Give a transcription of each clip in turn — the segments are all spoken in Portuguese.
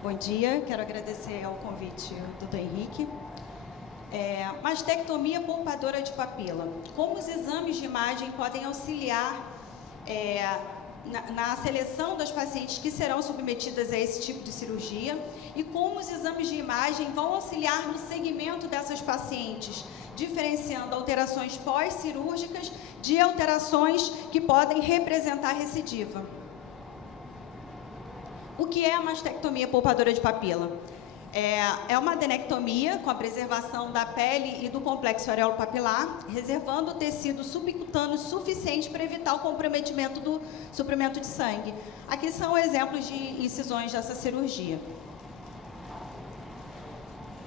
Bom dia, quero agradecer ao convite do Dr. Henrique. Mastectomia poupadora de papila. Como os exames de imagem podem auxiliar na seleção das pacientes que serão submetidas a esse tipo de cirurgia e como os exames de imagem vão auxiliar no segmento dessas pacientes, diferenciando alterações pós-cirúrgicas de alterações que podem representar recidiva. O que é a mastectomia poupadora de papila? É uma adenectomia com a preservação da pele e do complexo areolo-papilar, reservando o tecido subcutâneo suficiente para evitar o comprometimento do suprimento de sangue. Aqui são exemplos de incisões dessa cirurgia.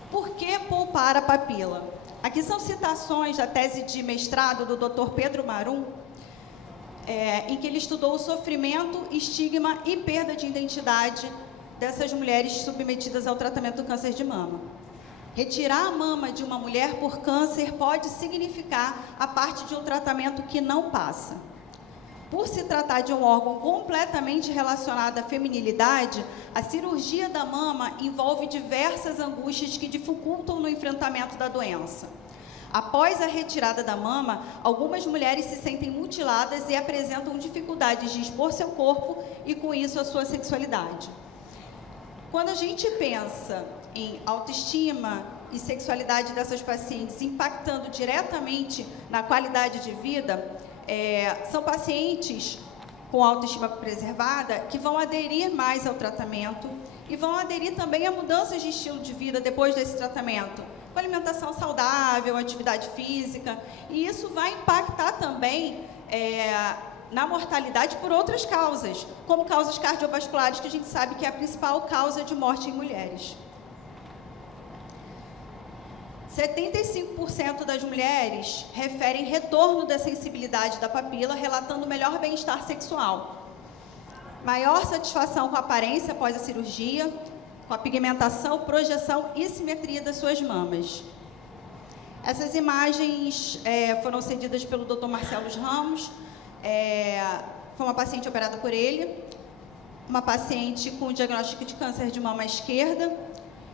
Por que poupar a papila? Aqui são citações da tese de mestrado do Dr. Pedro Marum, em que ele estudou o sofrimento, estigma e perda de identidade dessas mulheres submetidas ao tratamento do câncer de mama. Retirar a mama de uma mulher por câncer pode significar a parte de um tratamento que não passa. Por se tratar de um órgão completamente relacionado à feminilidade, a cirurgia da mama envolve diversas angústias que dificultam no enfrentamento da doença. Após a retirada da mama, algumas mulheres se sentem mutiladas e apresentam dificuldades de expor seu corpo e, com isso, a sua sexualidade. Quando a gente pensa em autoestima e sexualidade dessas pacientes impactando diretamente na qualidade de vida, são pacientes com autoestima preservada que vão aderir mais ao tratamento e vão aderir também a mudanças de estilo de vida depois desse tratamento, com alimentação saudável, atividade física, e isso vai impactar também na mortalidade por outras causas, como causas cardiovasculares, que a gente sabe que é a principal causa de morte em mulheres. 75% das mulheres referem retorno da sensibilidade da papila, relatando melhor bem-estar sexual. Maior satisfação com a aparência após a cirurgia, com a pigmentação, projeção e simetria das suas mamas. Essas imagens foram cedidas pelo Dr. Marcelo Ramos. Foi uma paciente operada por ele, uma paciente com diagnóstico de câncer de mama esquerda,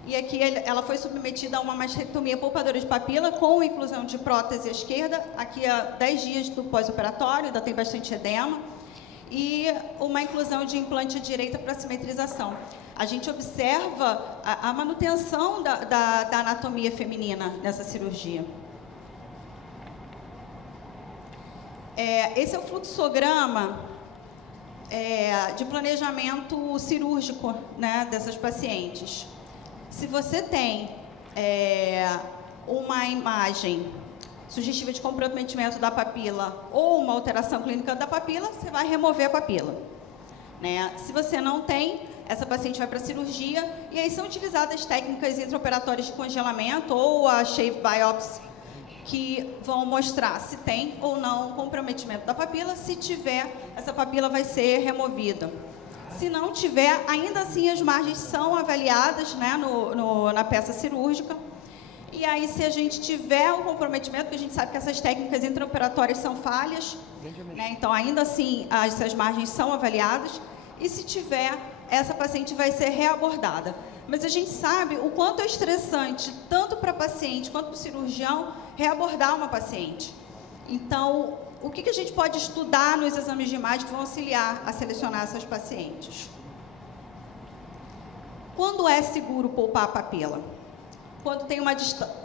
e aqui ela foi submetida a uma mastectomia poupadora de papila com inclusão de prótese à esquerda, aqui há 10 dias do pós-operatório, ainda tem bastante edema, e uma inclusão de implante à direita para simetrização. A gente observa a manutenção da anatomia feminina nessa cirurgia. Esse é o fluxograma de planejamento cirúrgico, né, dessas pacientes. Se você tem uma imagem sugestiva de comprometimento da papila ou uma alteração clínica da papila, você vai remover a papila, né? Se você não tem, essa paciente vai para a cirurgia e aí são utilizadas técnicas intraoperatórias de congelamento ou a shave biopsy, que vão mostrar se tem ou não comprometimento da papila. Se tiver, essa papila vai ser removida. Se não tiver, ainda assim as margens são avaliadas, né, na peça cirúrgica. E aí, se a gente tiver um comprometimento, porque a gente sabe que essas técnicas intraoperatórias são falhas, né, então ainda assim essas margens são avaliadas. E se tiver, essa paciente vai ser reabordada. Mas a gente sabe o quanto é estressante, tanto para a paciente quanto para o cirurgião, reabordar uma paciente. Então, o que a gente pode estudar nos exames de imagem que vão auxiliar a selecionar essas pacientes? Quando é seguro poupar a papila? Quando tem uma distância...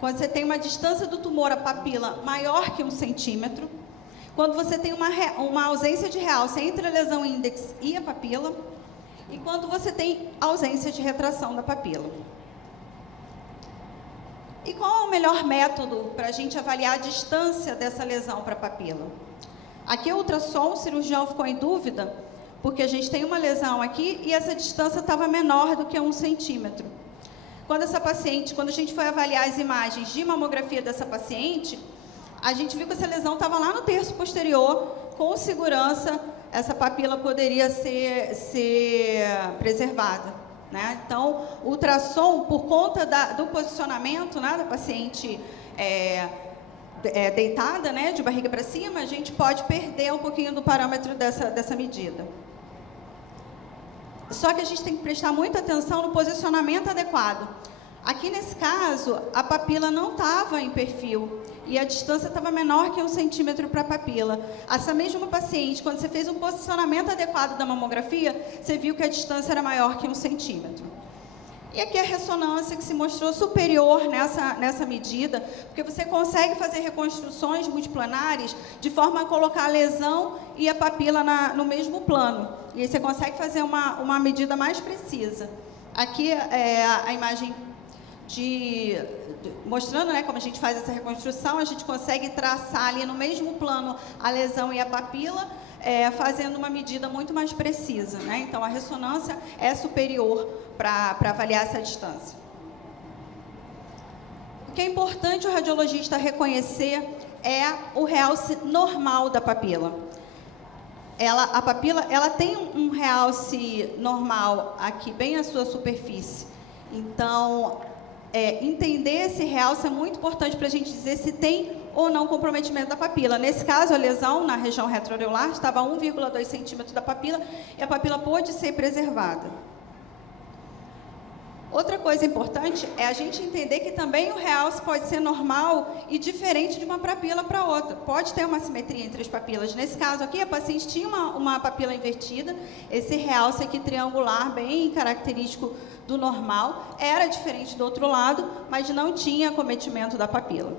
Quando você tem uma distância do tumor à papila maior que 1 centímetro, quando você tem uma ausência de realce entre a lesão índex e a papila, e quando você tem ausência de retração da papila. E qual é o melhor método para a gente avaliar a distância dessa lesão para a papila? Aqui é o ultrassom, o cirurgião ficou em dúvida, porque a gente tem uma lesão aqui e essa distância estava menor do que 1 centímetro. Quando a gente foi avaliar as imagens de mamografia dessa paciente, a gente viu que essa lesão estava lá no terço posterior, com segurança, essa papila poderia ser preservada, né? Então, o ultrassom, por conta do posicionamento, né, da paciente deitada, né, de barriga para cima, a gente pode perder um pouquinho do parâmetro dessa medida. Só que a gente tem que prestar muita atenção no posicionamento adequado. Aqui nesse caso, a papila não estava em perfil e a distância estava menor que 1 centímetro para a papila. Essa mesma paciente, quando você fez um posicionamento adequado da mamografia, você viu que a distância era maior que 1 centímetro. E aqui a ressonância que se mostrou superior nessa medida, porque você consegue fazer reconstruções multiplanares de forma a colocar a lesão e a papila no mesmo plano. E aí você consegue fazer uma medida mais precisa. Aqui é a imagem mostrando, né, como a gente faz essa reconstrução, a gente consegue traçar ali no mesmo plano a lesão e a papila, fazendo uma medida muito mais precisa, né? Então, a ressonância é superior para avaliar essa distância. O que é importante o radiologista reconhecer é o realce normal da papila. A papila tem um realce normal aqui, bem na sua superfície. Então, entender esse realce é muito importante para a gente dizer se tem ou não comprometimento da papila. Nesse caso, a lesão na região retroareolar estava a 1,2 centímetros da papila e a papila pôde ser preservada. Outra coisa importante é a gente entender que também o realce pode ser normal e diferente de uma papila para outra. Pode ter uma simetria entre as papilas. Nesse caso aqui, a paciente tinha uma papila invertida, esse realce aqui triangular, bem característico do normal, era diferente do outro lado, mas não tinha acometimento da papila.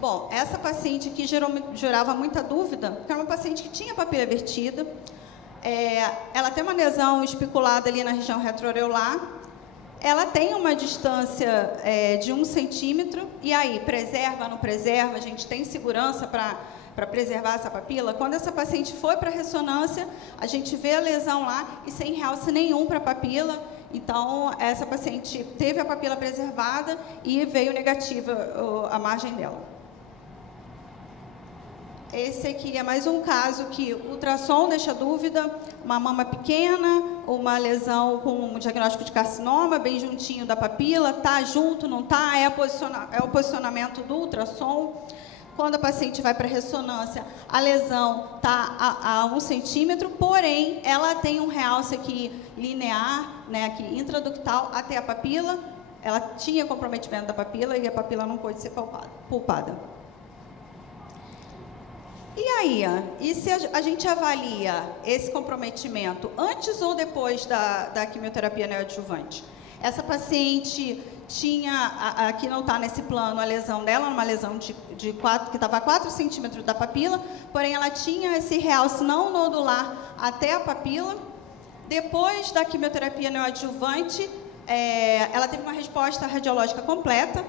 Bom, essa paciente aqui gerava muita dúvida, porque era uma paciente que tinha papila invertida, ela tem uma lesão especulada ali na região retroareolar, ela tem uma distância de 1 centímetro, e aí, preserva, não preserva, a gente tem segurança para preservar essa papila? Quando essa paciente foi para a ressonância, a gente vê a lesão lá e sem realce nenhum para a papila, então essa paciente teve a papila preservada e veio negativa a margem dela. Esse aqui é mais um caso que o ultrassom deixa dúvida, uma mama pequena, uma lesão com um diagnóstico de carcinoma, bem juntinho da papila, tá junto, não tá, é o posicionamento do ultrassom. Quando a paciente vai para a ressonância, a lesão está a 1 centímetro, porém, ela tem um realce aqui linear, né, aqui intraductal até a papila, ela tinha comprometimento da papila e a papila não pôde ser pulpada. E aí, e se a gente avalia esse comprometimento antes ou depois da quimioterapia neoadjuvante? Essa paciente tinha, aqui não está nesse plano a lesão dela, uma lesão que estava a 4 centímetros da papila, porém ela tinha esse realce não nodular até a papila. Depois da quimioterapia neoadjuvante, ela teve uma resposta radiológica completa,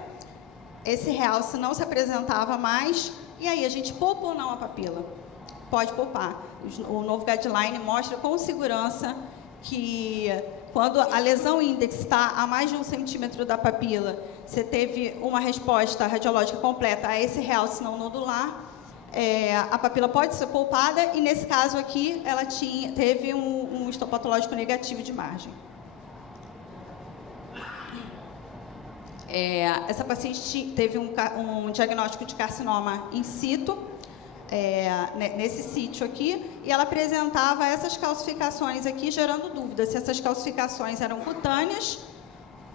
esse realce não se apresentava mais. E aí, a gente poupa ou não a papila? Pode poupar. O novo guideline mostra com segurança que quando a lesão índex está a mais de 1 centímetro da papila, você teve uma resposta radiológica completa a esse realce não nodular, a papila pode ser poupada e, nesse caso aqui, ela teve um histopatológico negativo de margem. Essa paciente teve um diagnóstico de carcinoma in situ, nesse sítio aqui, e ela apresentava essas calcificações aqui, gerando dúvida se essas calcificações eram cutâneas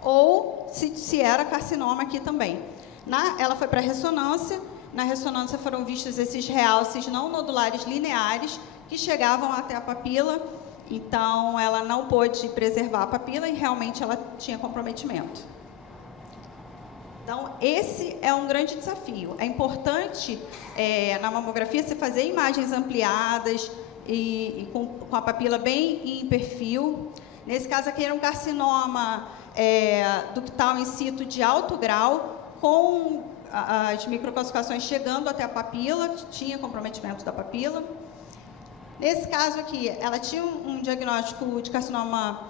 ou se era carcinoma aqui também. Ela foi para a ressonância, na ressonância foram vistos esses realces não nodulares lineares que chegavam até a papila, então ela não pôde preservar a papila e realmente ela tinha comprometimento. Então, esse é um grande desafio. É importante, na mamografia, você fazer imagens ampliadas e com a papila bem em perfil. Nesse caso aqui era um carcinoma ductal in situ de alto grau, com as microcalcificações chegando até a papila, tinha comprometimento da papila. Nesse caso aqui, ela tinha um diagnóstico de carcinoma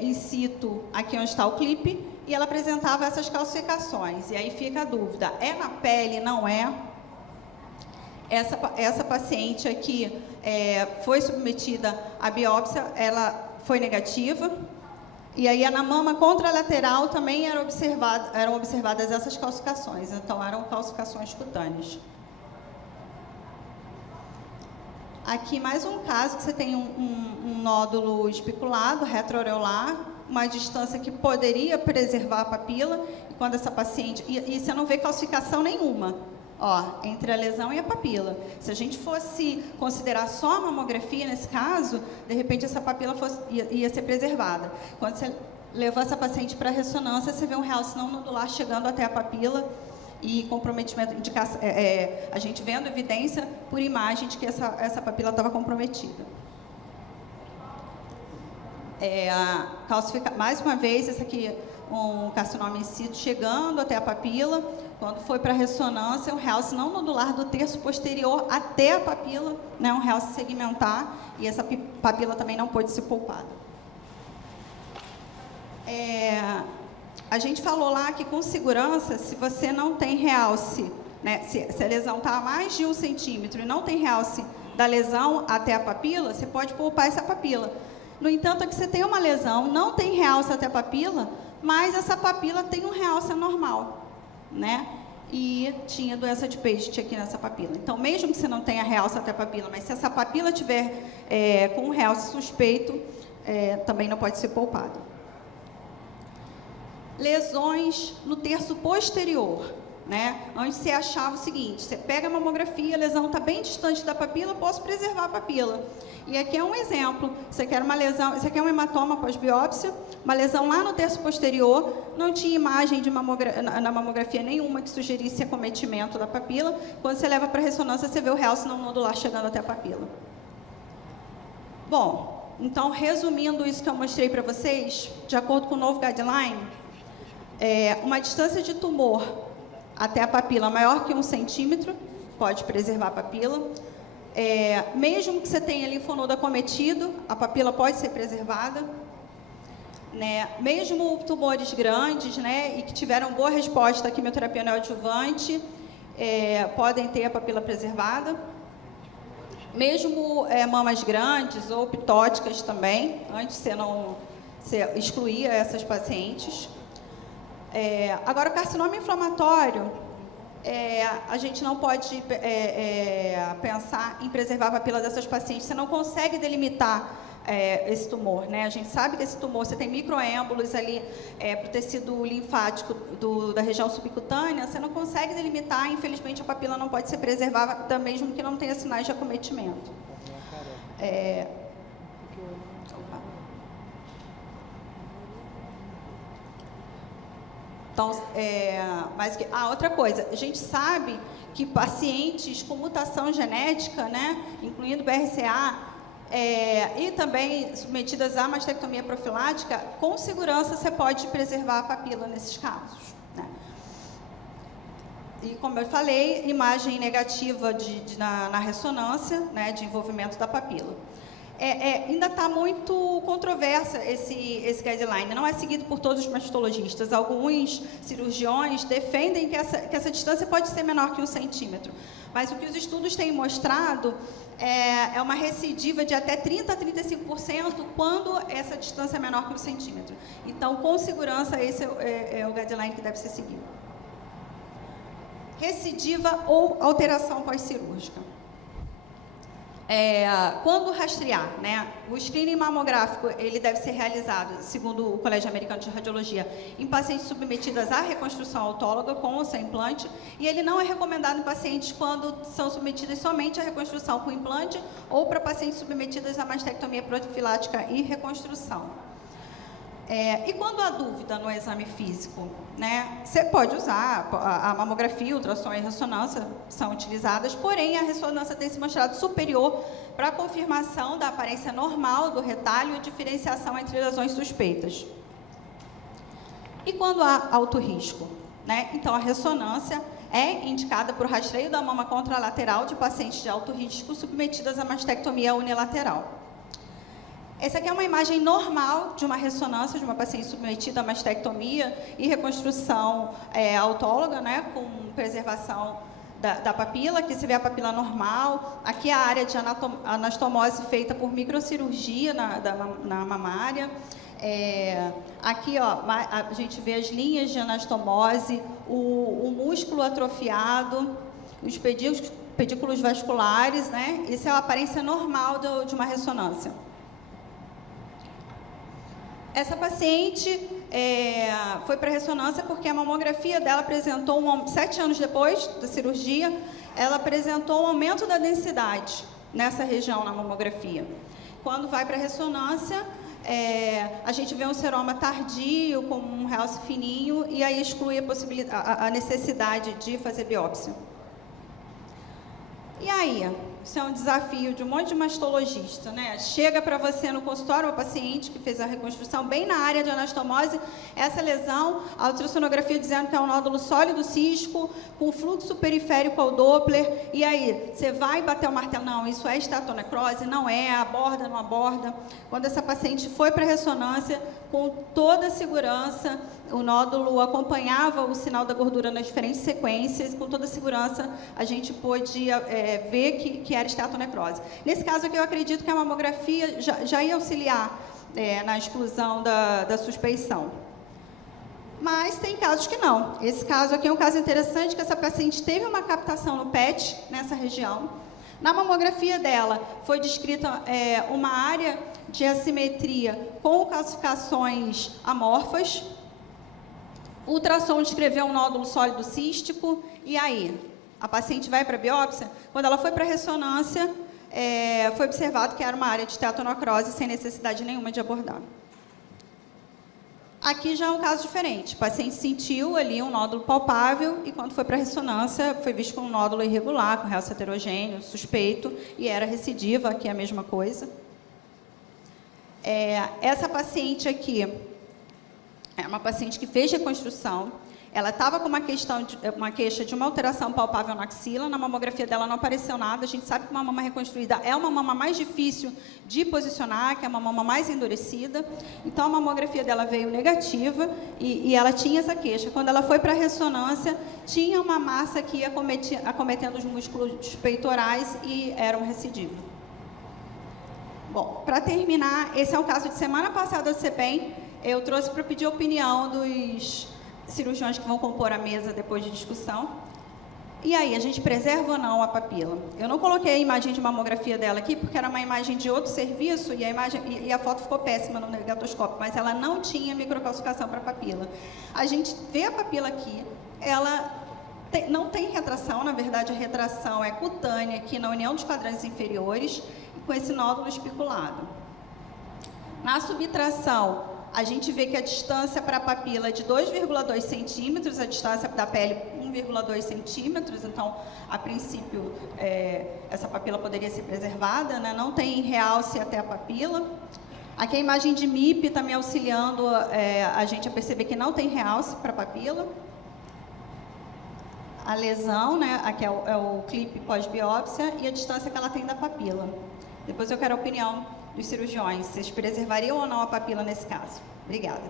in situ, aqui onde está o clipe, e ela apresentava essas calcificações. E aí fica a dúvida, é na pele, não é? Essa paciente aqui foi submetida à biópsia, ela foi negativa. E aí na mama contralateral também eram observadas essas calcificações, então eram calcificações cutâneas. Aqui mais um caso que você tem um nódulo espiculado, retroareolar, uma distância que poderia preservar a papila, e quando essa paciente... E você não vê calcificação nenhuma, ó, entre a lesão e a papila. Se a gente fosse considerar só a mamografia nesse caso, de repente essa papila ia ser preservada. Quando você levou essa paciente para a ressonância, você vê um realce não nodular chegando até a papila e comprometimento, a gente vendo evidência por imagem de que essa papila estava comprometida. Mais uma vez, esse aqui um carcinoma in situ chegando até a papila. Quando foi para a ressonância, um realce não nodular do terço posterior até a papila, né, um realce segmentar, e essa papila também não pôde ser poupada. A gente falou lá que, com segurança, se você não tem realce, né, se a lesão está a mais de 1 centímetro e não tem realce da lesão até a papila, você pode poupar essa papila. No entanto, aqui você tem uma lesão, não tem realce até a papila, mas essa papila tem um realce anormal, né? E tinha doença de Paget aqui nessa papila. Então, mesmo que você não tenha realce até a papila, mas se essa papila tiver com um realce suspeito, também não pode ser poupado. Lesões no terço posterior, né? Onde você achava o seguinte: você pega a mamografia, a lesão está bem distante da papila, posso preservar a papila. E aqui é um exemplo. Você quer uma lesão, você quer um hematoma pós-biópsia, uma lesão lá no terço posterior, não tinha imagem na mamografia nenhuma que sugerisse acometimento da papila. Quando você leva para a ressonância, você vê o realce não nodular chegando até a papila. Bom, então, resumindo isso que eu mostrei para vocês, de acordo com o novo guideline, uma distância de tumor até a papila maior que 1 centímetro pode preservar a papila. Mesmo que você tenha linfonodo acometido, a papila pode ser preservada, né? Mesmo tumores grandes, né, e que tiveram boa resposta à quimioterapia neoadjuvante, podem ter a papila preservada. Mesmo mamas grandes ou ptóticas também, antes você excluía essas pacientes. Agora, o carcinoma inflamatório, a gente não pode pensar em preservar a papila dessas pacientes. Você não consegue delimitar esse tumor, né? A gente sabe que esse tumor, você tem microêmbolos ali para o tecido linfático da região subcutânea, você não consegue delimitar, infelizmente a papila não pode ser preservada, mesmo que não tenha sinais de acometimento. Então, outra coisa, a gente sabe que pacientes com mutação genética, né, incluindo BRCA, e também submetidas à mastectomia profilática, com segurança você pode preservar a papila nesses casos, né? E, como eu falei, imagem negativa na ressonância, né, de envolvimento da papila. Ainda está muito controversa esse guideline, não é seguido por todos os mastologistas. Alguns cirurgiões defendem que essa distância pode ser menor que 1 centímetro, mas o que os estudos têm mostrado é uma recidiva de até 30% a 35% quando essa distância é menor que 1 centímetro. Então, com segurança, esse é o guideline que deve ser seguido. Recidiva ou alteração pós-cirúrgica. Quando rastrear, né, o screening mamográfico ele deve ser realizado, segundo o Colégio Americano de Radiologia, em pacientes submetidas à reconstrução autóloga com ou sem implante, e ele não é recomendado em pacientes quando são submetidas somente à reconstrução com implante ou para pacientes submetidas à mastectomia profilática e reconstrução. E quando há dúvida no exame físico, né, você pode usar a mamografia, ultrassom e ressonância são utilizadas, porém a ressonância tem se mostrado superior para a confirmação da aparência normal do retalho e diferenciação entre lesões suspeitas. E quando há alto risco, né, então a ressonância é indicada para o rastreio da mama contralateral de pacientes de alto risco submetidas à mastectomia unilateral. Essa aqui é uma imagem normal de uma ressonância de uma paciente submetida à mastectomia e reconstrução autóloga, né, com preservação da papila. Aqui você vê a papila normal. Aqui a área de anastomose feita por microcirurgia na mamária. Aqui, ó, a gente vê as linhas de anastomose, o músculo atrofiado, os pedículos pedículos vasculares, né? Isso é a aparência normal de uma ressonância. Essa paciente foi para ressonância porque a mamografia dela apresentou, 7 anos depois da cirurgia, ela apresentou um aumento da densidade nessa região na mamografia. Quando vai para ressonância, a gente vê um seroma tardio, com um realce fininho, e aí exclui a necessidade de fazer biópsia. E aí? Isso é um desafio de um monte de mastologista, né? Chega para você no consultório uma paciente que fez a reconstrução bem na área de anastomose, essa lesão, a ultrassonografia dizendo que é um nódulo sólido cístico, com fluxo periférico ao Doppler, e aí, você vai bater o martelo, não, isso é esteatonecrose, não é, aborda, não aborda. Quando essa paciente foi para a ressonância, com toda a segurança, o nódulo acompanhava o sinal da gordura nas diferentes sequências, com toda a segurança a gente pôde ver que era esteatonecrose. Nesse caso aqui, eu acredito que a mamografia já ia auxiliar na exclusão da suspeição. Mas tem casos que não. Esse caso aqui é um caso interessante, que essa paciente teve uma captação no PET, nessa região. Na mamografia dela, foi descrita uma área de assimetria com calcificações amorfas. O ultrassom descreveu um nódulo sólido cístico, e aí? A paciente vai para a biópsia? Quando ela foi para a ressonância, foi observado que era uma área de esteatonecrose sem necessidade nenhuma de abordar. Aqui já é um caso diferente. O paciente sentiu ali um nódulo palpável e, quando foi para a ressonância, foi visto com um nódulo irregular, com realce heterogêneo, suspeito, e era recidiva, aqui é a mesma coisa. Essa paciente aqui é uma paciente que fez reconstrução. Ela estava com uma queixa de uma alteração palpável na axila. Na mamografia dela não apareceu nada. A gente sabe que uma mama reconstruída é uma mama mais difícil de posicionar, que é uma mama mais endurecida. Então, a mamografia dela veio negativa e ela tinha essa queixa. Quando ela foi para a ressonância, tinha uma massa que ia acometendo os músculos peitorais e era um recidivo. Bom, para terminar, esse é um caso de semana passada do CPEM. Eu trouxe para pedir a opinião dos cirurgiões que vão compor a mesa depois de discussão. E aí, a gente preserva ou não a papila? Eu não coloquei a imagem de mamografia dela aqui, porque era uma imagem de outro serviço e a foto ficou péssima no negatoscópio, mas ela não tinha microcalcificação para a papila. A gente vê a papila aqui, ela não tem retração, na verdade a retração é cutânea aqui na união dos quadrantes inferiores, com esse nódulo espiculado. Na subtração, a gente vê que a distância para a papila é de 2,2 centímetros, a distância da pele 1,2 centímetros, então, a princípio, essa papila poderia ser preservada, né? Não tem realce até a papila. Aqui a imagem de MIP também auxiliando a gente a perceber que não tem realce para a papila. A lesão, né? Aqui é o clipe pós-biópsia e a distância que ela tem da papila. Depois eu quero a opinião dos cirurgiões, vocês preservariam ou não a papila nesse caso? Obrigada.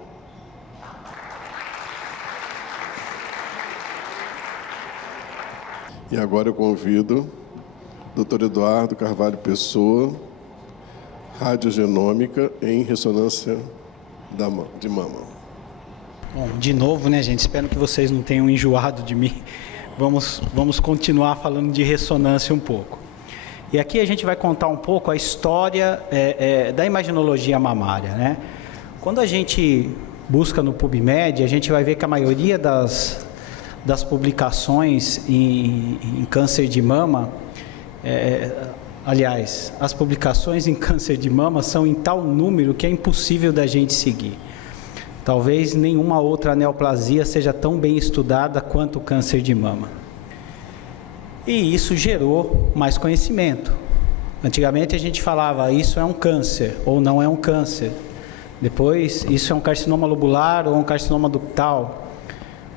E agora eu convido o Dr. Eduardo Carvalho Pessoa, radiogenômica em ressonância de mama. Bom, de novo, né, gente? Espero que vocês não tenham enjoado de mim. Vamos continuar falando de ressonância um pouco. E aqui a gente vai contar um pouco a história da imaginologia mamária, né? Quando a gente busca no PubMed, a gente vai ver que a maioria das publicações em câncer de mama, aliás, as publicações em câncer de mama são em tal número que é impossível da gente seguir. Talvez nenhuma outra neoplasia seja tão bem estudada quanto o câncer de mama. E isso gerou mais conhecimento. Antigamente a gente falava, isso é um câncer ou não é um câncer. Depois, isso é um carcinoma lobular ou um carcinoma ductal.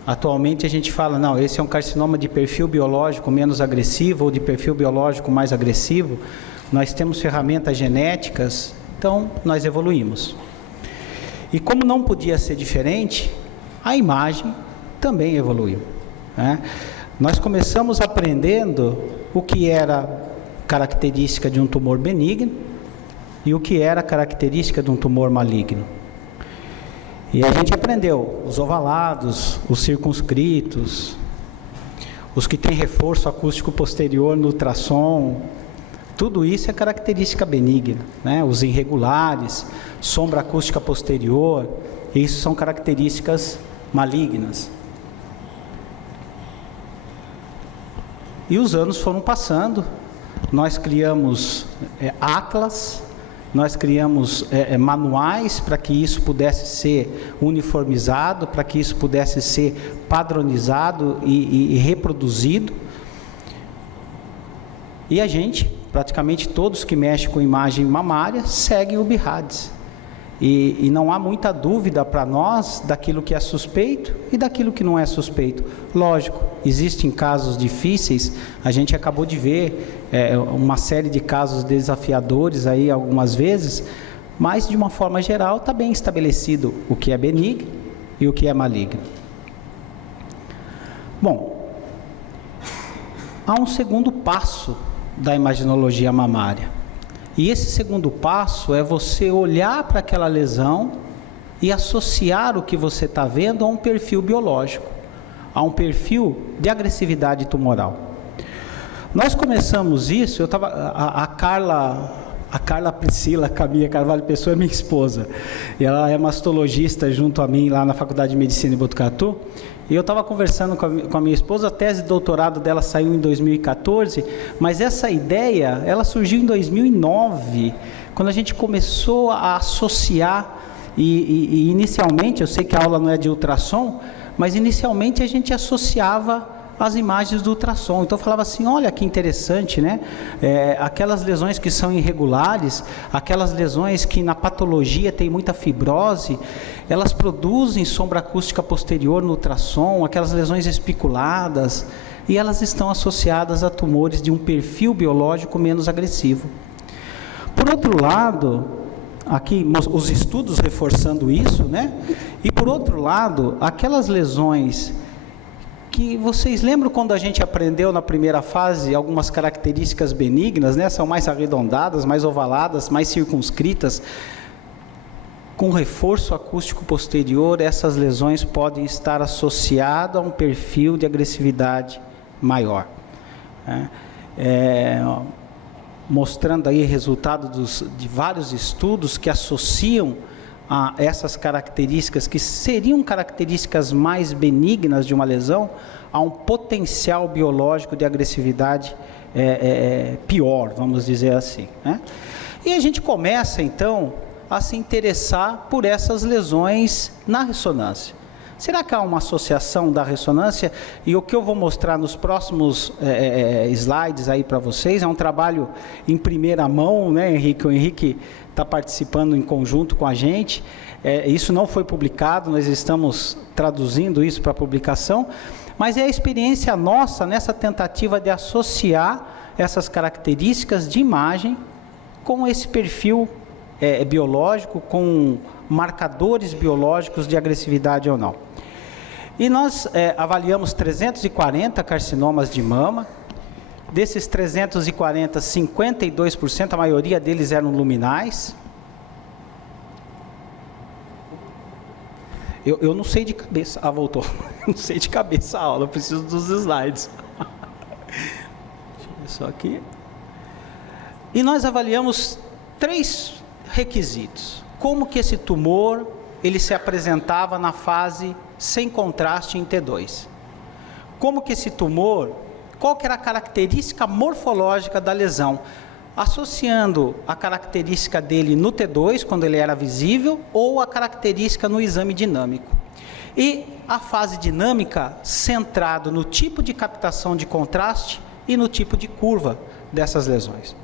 Atualmente a gente fala, não, esse é um carcinoma de perfil biológico menos agressivo ou de perfil biológico mais agressivo. Nós temos ferramentas genéticas, então nós evoluímos. E como não podia ser diferente, a imagem também evoluiu, né? Nós começamos aprendendo o que era característica de um tumor benigno e o que era característica de um tumor maligno. E a gente aprendeu os ovalados, os circunscritos, os que têm reforço acústico posterior no ultrassom, tudo isso é característica benigna, né? Os irregulares, sombra acústica posterior, isso são características malignas. E os anos foram passando, nós criamos atlas, nós criamos manuais para que isso pudesse ser uniformizado, para que isso pudesse ser padronizado e reproduzido. E a gente, praticamente todos que mexem com imagem mamária, seguem o BIRADS. E não há muita dúvida para nós daquilo que é suspeito e daquilo que não é suspeito. Lógico, existem casos difíceis, a gente acabou de ver uma série de casos desafiadores aí algumas vezes, mas de uma forma geral está bem estabelecido o que é benigno e o que é maligno. Bom, há um segundo passo da imaginologia mamária. E esse segundo passo é você olhar para aquela lesão e associar o que você está vendo a um perfil biológico, a um perfil de agressividade tumoral. Nós começamos isso, a Carla Priscila Camila Carvalho Pessoa é minha esposa, e ela é mastologista junto a mim lá na Faculdade de Medicina em Botucatu, e eu estava conversando com a minha esposa, a tese de doutorado dela saiu em 2014, mas essa ideia, ela surgiu em 2009, quando a gente começou a associar, e inicialmente, eu sei que a aula não é de ultrassom, mas inicialmente a gente associava as imagens do ultrassom. Então eu falava assim, olha que interessante, né? Aquelas lesões que são irregulares, aquelas lesões que na patologia tem muita fibrose, elas produzem sombra acústica posterior no ultrassom, aquelas lesões espiculadas, e elas estão associadas a tumores de um perfil biológico menos agressivo. Por outro lado, aqui os estudos reforçando isso, né? E por outro lado, aquelas lesões que vocês lembram quando a gente aprendeu na primeira fase algumas características benignas, né? São mais arredondadas, mais ovaladas, mais circunscritas. Com reforço acústico posterior, essas lesões podem estar associadas a um perfil de agressividade maior. Mostrando aí resultado de vários estudos que associam a essas características, que seriam características mais benignas de uma lesão, a um potencial biológico de agressividade pior, vamos dizer assim, né? E a gente começa, então, a se interessar por essas lesões na ressonância. Será que há uma associação da ressonância? E o que eu vou mostrar nos próximos slides aí para vocês, é um trabalho em primeira mão, né, Henrique? O Henrique está participando em conjunto com a gente. Isso não foi publicado, nós estamos traduzindo isso para publicação, mas é a experiência nossa nessa tentativa de associar essas características de imagem com esse perfil biológico, com marcadores biológicos de agressividade ou não. E nós avaliamos 340 carcinomas de mama. Desses 340, 52%, a maioria deles eram luminais. Eu não sei de cabeça. Ah, voltou. Eu não sei de cabeça a aula, eu preciso dos slides. Deixa eu ver só aqui. E nós avaliamos 3 requisitos. Como que esse tumor ele se apresentava na fase sem contraste em T2? Como que esse tumor, qual que era a característica morfológica da lesão? Associando a característica dele no T2, quando ele era visível, ou a característica no exame dinâmico. E a fase dinâmica centrado no tipo de captação de contraste e no tipo de curva dessas lesões.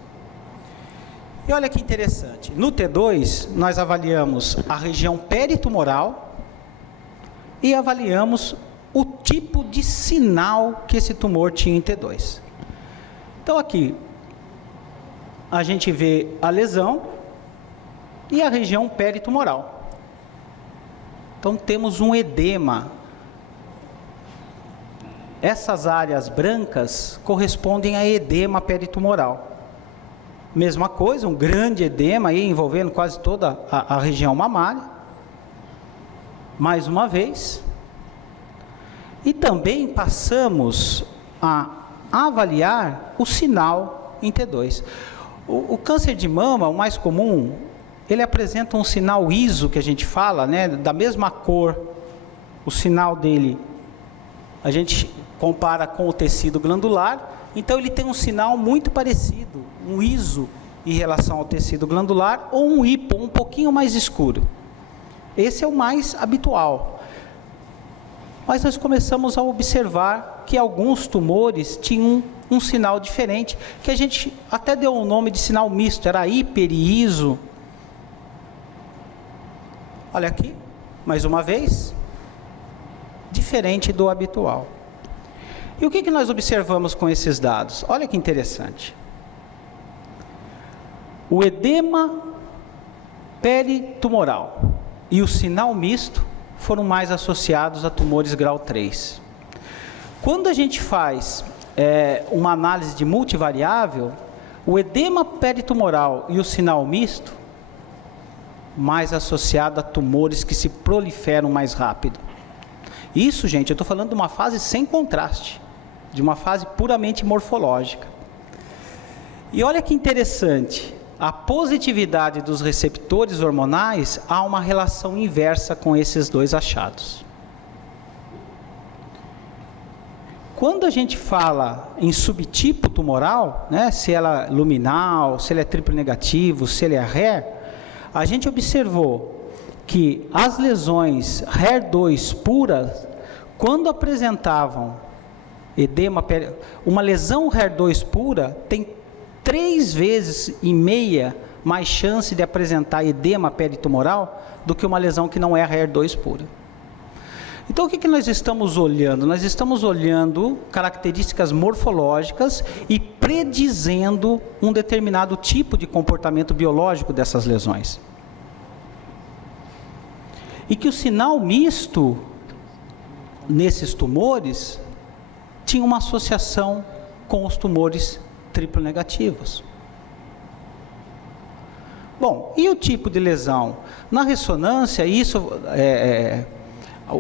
E olha que interessante, no T2 nós avaliamos a região peritumoral e avaliamos o tipo de sinal que esse tumor tinha em T2. Então aqui a gente vê a lesão e a região peritumoral. Então temos um edema. Essas áreas brancas correspondem a edema peritumoral. Mesma coisa, um grande edema aí envolvendo quase toda a região mamária. Mais uma vez. E também passamos a avaliar o sinal em T2. O câncer de mama, o mais comum, ele apresenta um sinal ISO, que a gente fala, né, da mesma cor. O sinal dele, a gente compara com o tecido glandular, então ele tem um sinal muito parecido, um ISO em relação ao tecido glandular, ou um hipo, um pouquinho mais escuro. Esse é o mais habitual. Mas nós começamos a observar que alguns tumores tinham um sinal diferente, que a gente até deu o nome de sinal misto, era hiper e ISO. Olha aqui, mais uma vez, diferente do habitual. E o que nós observamos com esses dados? Olha que interessante. O edema peritumoral e o sinal misto foram mais associados a tumores grau 3. Quando a gente faz uma análise de multivariável, o edema peritumoral e o sinal misto, mais associado a tumores que se proliferam mais rápido. Isso, gente, eu estou falando de uma fase sem contraste, de uma fase puramente morfológica. E olha que interessante, a positividade dos receptores hormonais há uma relação inversa com esses dois achados. Quando a gente fala em subtipo tumoral, né, se ela é luminal, se ele é triplo negativo, se ele é HER, a gente observou que as lesões HER2 puras, quando apresentavam edema, uma lesão HER2 pura tem 3,5 vezes mais chance de apresentar edema peritumoral do que uma lesão que não é HER2 pura. Então, o que nós estamos olhando? Nós estamos olhando características morfológicas e predizendo um determinado tipo de comportamento biológico dessas lesões. E que o sinal misto nesses tumores tinha uma associação com os tumores triplo negativos. Bom, e o tipo de lesão? Na ressonância, isso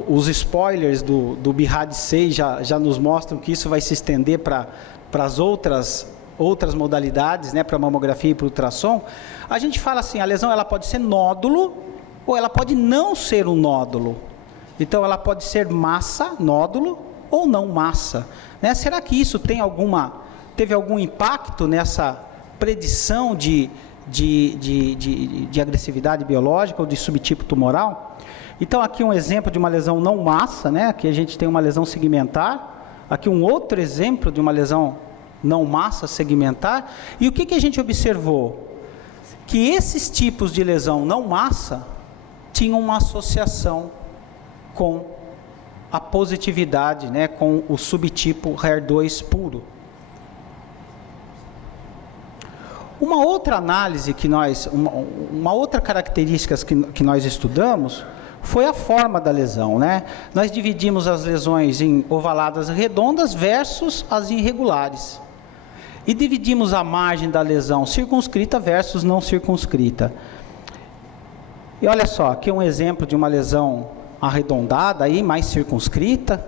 os spoilers do BIRAD-6 já nos mostram que isso vai se estender para as outras modalidades, né, para mamografia e para ultrassom. A gente fala assim, a lesão ela pode ser nódulo ou ela pode não ser um nódulo. Então, ela pode ser massa, nódulo, ou não massa. Né? Será que isso teve algum impacto nessa predição de agressividade biológica ou de subtipo tumoral? Então, aqui um exemplo de uma lesão não massa, né? Aqui a gente tem uma lesão segmentar, aqui um outro exemplo de uma lesão não massa segmentar. E o que a gente observou? Que esses tipos de lesão não massa tinham uma associação com a positividade, né, com o subtipo HER2 puro. Uma outra análise uma outra característica que nós estudamos foi a forma da lesão, né? Nós dividimos as lesões em ovaladas redondas versus as irregulares. E dividimos a margem da lesão circunscrita versus não circunscrita. E olha só, aqui um exemplo de uma lesão arredondada, aí, mais circunscrita.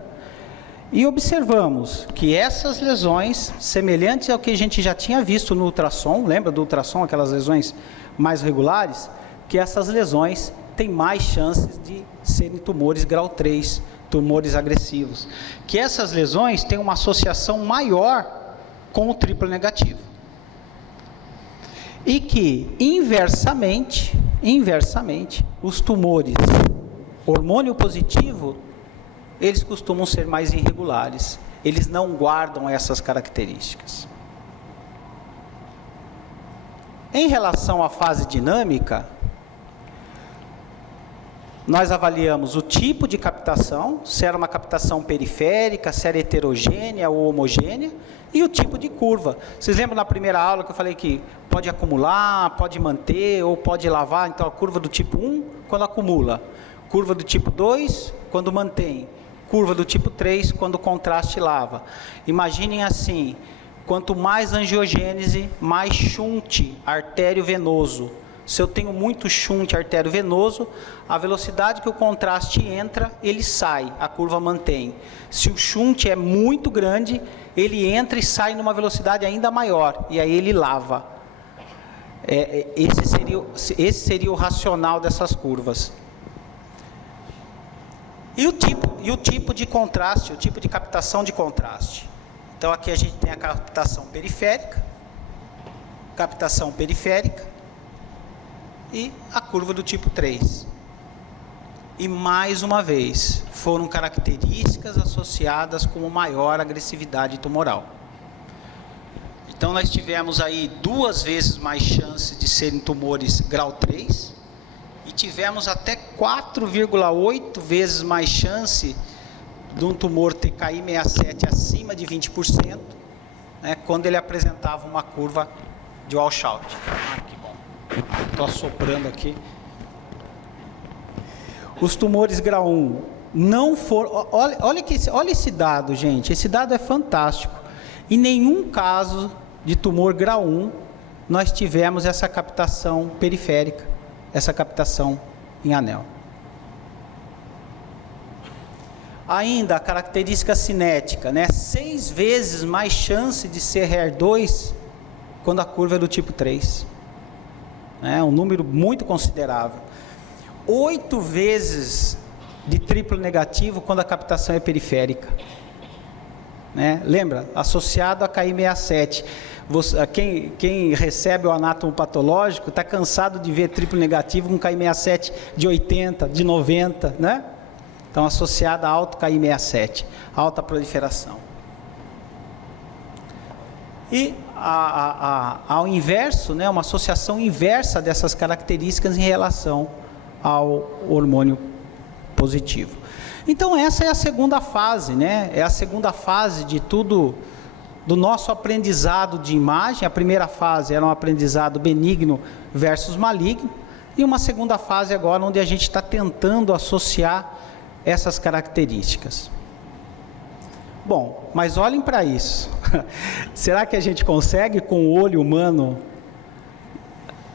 E observamos que essas lesões, semelhantes ao que a gente já tinha visto no ultrassom, lembra do ultrassom, aquelas lesões mais regulares? Que essas lesões têm mais chances de serem tumores grau 3, tumores agressivos. Que essas lesões têm uma associação maior com o triplo negativo. E que, inversamente, os tumores hormônio positivo, eles costumam ser mais irregulares. Eles não guardam essas características. Em relação à fase dinâmica, nós avaliamos o tipo de captação, se era uma captação periférica, se era heterogênea ou homogênea, e o tipo de curva. Vocês lembram na primeira aula que eu falei que pode acumular, pode manter ou pode lavar? Então, a curva do tipo 1, quando acumula. Curva do tipo 2, quando mantém. Curva do tipo 3, quando o contraste lava. Imaginem assim, quanto mais angiogênese, mais shunt artério venoso. Se eu tenho muito shunt arteriovenoso, a velocidade que o contraste entra, ele sai, a curva mantém. Se o shunt é muito grande, ele entra e sai numa velocidade ainda maior, e aí ele lava. Esse seria o racional dessas curvas. E o tipo de contraste, o tipo de captação de contraste. Então aqui a gente tem a captação periférica e a curva do tipo 3. E mais uma vez, foram características associadas com maior agressividade tumoral. Então nós tivemos aí 2 vezes mais chance de serem tumores grau 3 e tivemos até 4,8 vezes mais chance de um tumor TKI 67 acima de 20%, né, quando ele apresentava uma curva de washout. Que bom. Estou assoprando aqui. Os tumores grau 1 não foram... Olha esse dado, gente. Esse dado é fantástico. Em nenhum caso de tumor grau 1 nós tivemos essa captação periférica, essa captação em anel. Ainda a característica cinética, né? 6 vezes mais chance de ser HER2 quando a curva é do tipo 3. É um número muito considerável. 8 vezes de triplo negativo quando a captação é periférica. Né? Lembra? Associado a KI67. Quem recebe o anátomo patológico está cansado de ver triplo negativo com KI67 de 80, de 90, né? Então, associada a alto KI67, alta proliferação. E ao inverso, né, uma associação inversa dessas características em relação ao hormônio positivo. Então, essa é a segunda fase, né? É a segunda fase de tudo, do nosso aprendizado de imagem. A primeira fase era um aprendizado benigno versus maligno, e uma segunda fase agora onde a gente está tentando associar essas características. Bom, mas olhem para isso. Será que a gente consegue, com o olho humano,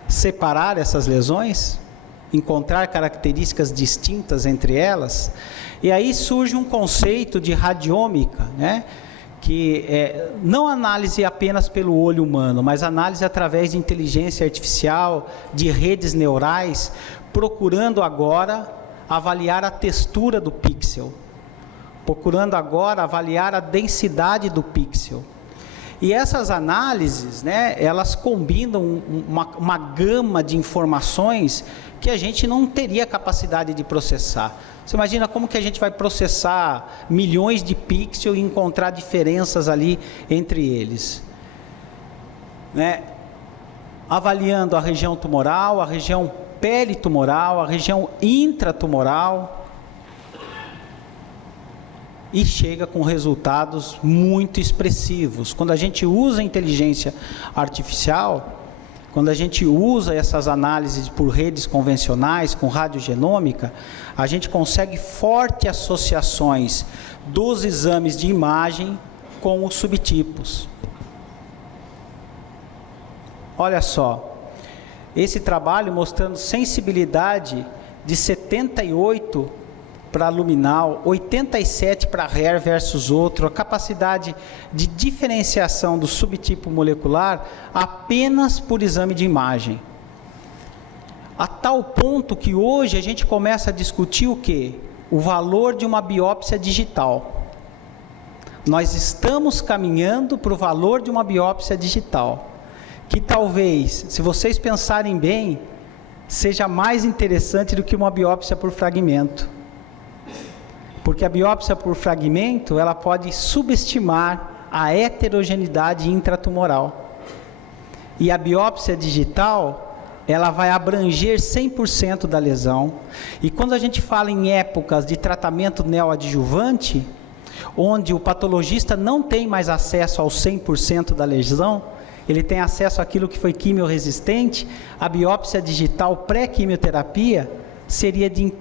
separar essas lesões? Encontrar características distintas entre elas? E aí surge um conceito de radiômica, né? Que não análise apenas pelo olho humano, mas análise através de inteligência artificial, de redes neurais, procurando agora avaliar a textura do pixel, procurando agora avaliar a densidade do pixel. E essas análises, né, elas combinam uma gama de informações que a gente não teria capacidade de processar. Você imagina como que a gente vai processar milhões de pixels e encontrar diferenças ali entre eles, né? Avaliando a região tumoral, a região peritumoral, a região intratumoral, e chega com resultados muito expressivos. Quando a gente usa a inteligência artificial, quando a gente usa essas análises por redes convencionais, com radiogenômica, a gente consegue fortes associações dos exames de imagem com os subtipos. Olha só, esse trabalho mostrando sensibilidade de 78 para luminal, 87 para HER versus outro, a capacidade de diferenciação do subtipo molecular apenas por exame de imagem. A tal ponto que hoje a gente começa a discutir o quê? O valor de uma biópsia digital. Nós estamos caminhando para o valor de uma biópsia digital, que talvez, se vocês pensarem bem, seja mais interessante do que uma biópsia por fragmento. Porque a biópsia por fragmento, ela pode subestimar a heterogeneidade intratumoral. E a biópsia digital, ela vai abranger 100% da lesão. E quando a gente fala em épocas de tratamento neoadjuvante, onde o patologista não tem mais acesso ao 100% da lesão, ele tem acesso àquilo que foi quimioresistente, a biópsia digital pré-quimioterapia seria de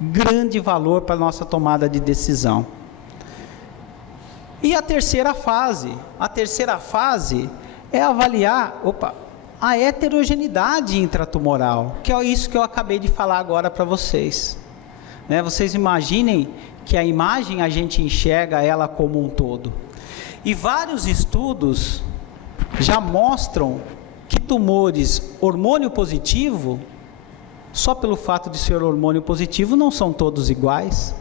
grande valor para a nossa tomada de decisão. E a terceira fase é avaliar a heterogeneidade intratumoral, que é isso que eu acabei de falar agora para vocês. Né? Vocês imaginem que a imagem a gente enxerga ela como um todo. E vários estudos já mostram que tumores hormônio positivo, só pelo fato de ser hormônio positivo, não são todos iguais.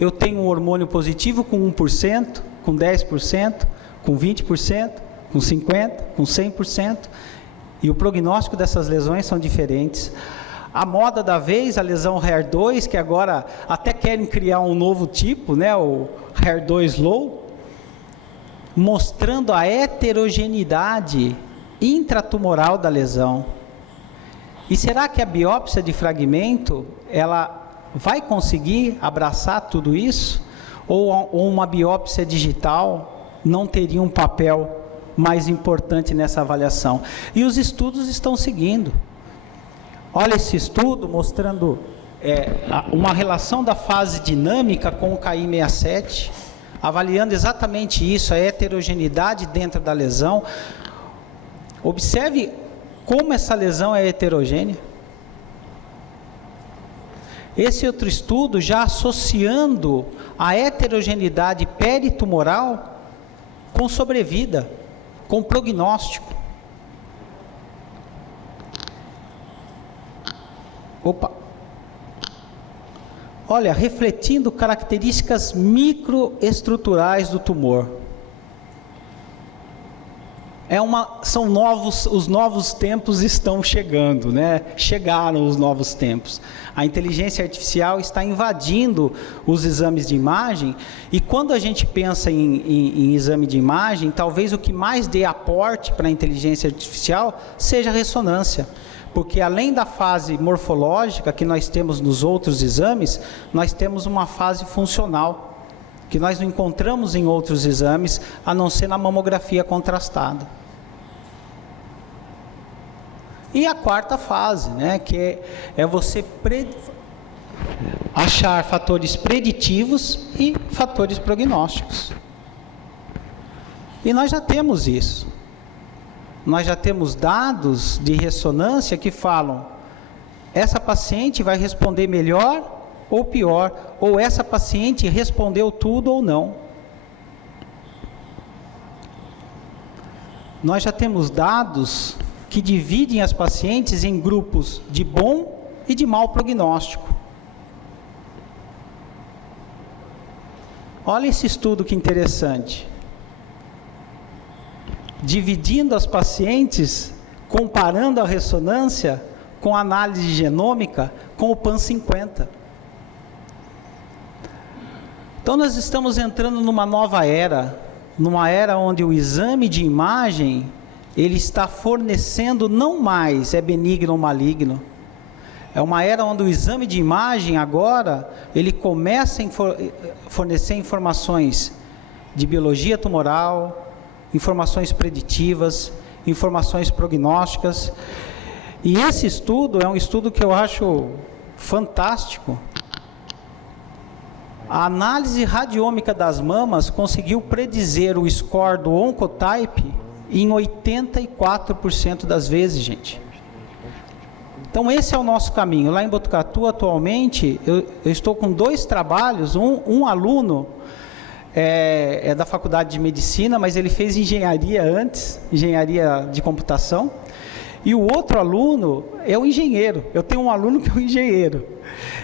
Eu tenho um hormônio positivo com 1%, com 10%, com 20%, com 50%, com 100%, e o prognóstico dessas lesões são diferentes. A moda da vez, a lesão HER2, que agora até querem criar um novo tipo, né, o HER2 low, mostrando a heterogeneidade intratumoral da lesão. E será que a biópsia de fragmento, ela vai conseguir abraçar tudo isso? Ou uma biópsia digital não teria um papel mais importante nessa avaliação? E os estudos estão seguindo. Olha esse estudo mostrando uma relação da fase dinâmica com o KI67, avaliando exatamente isso, a heterogeneidade dentro da lesão. Observe como essa lesão é heterogênea. Esse outro estudo já associando a heterogeneidade peritumoral com sobrevida, com prognóstico. Olha, refletindo características microestruturais do tumor. São novos, os novos tempos estão chegando, né? Chegaram os novos tempos. A inteligência artificial está invadindo os exames de imagem, e quando a gente pensa em exame de imagem, talvez o que mais dê aporte para a inteligência artificial seja a ressonância. Porque além da fase morfológica que nós temos nos outros exames, nós temos uma fase funcional, que nós não encontramos em outros exames, a não ser na mamografia contrastada. E a quarta fase, né, que é você achar fatores preditivos e fatores prognósticos. E nós já temos isso. Nós já temos dados de ressonância que falam: essa paciente vai responder melhor ou pior, ou essa paciente respondeu tudo ou não. Nós já temos dados que dividem as pacientes em grupos de bom e de mau prognóstico. Olha esse estudo que interessante. Dividindo as pacientes, comparando a ressonância com a análise genômica com o PAN50. Então nós estamos entrando numa nova era, numa era onde o exame de imagem, ele está fornecendo não mais benigno ou maligno. É uma era onde o exame de imagem agora, ele começa a fornecer informações de biologia tumoral, informações preditivas, informações prognósticas. E esse estudo é um estudo que eu acho fantástico. A análise radiômica das mamas conseguiu predizer o score do Oncotype em 84% das vezes, gente. Então esse é o nosso caminho. Lá em Botucatu, atualmente, eu estou com 2 trabalhos, um aluno é da faculdade de medicina, mas ele fez engenharia antes, engenharia de computação, e o outro aluno é um engenheiro. Eu tenho um aluno que é um engenheiro.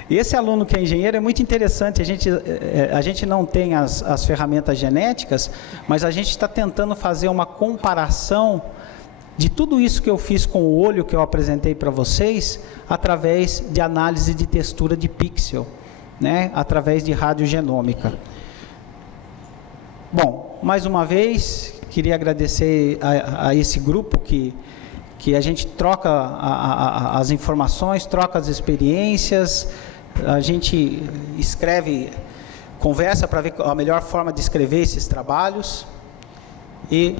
E esse aluno que é engenheiro é muito interessante. A gente não tem as ferramentas genéticas, mas a gente está tentando fazer uma comparação de tudo isso que eu fiz com o olho, que eu apresentei para vocês, através de análise de textura de pixel, né? Através de radiogenômica. Bom, mais uma vez, queria agradecer a esse grupo que a gente troca as informações, troca as experiências, a gente escreve, conversa para ver a melhor forma de escrever esses trabalhos, e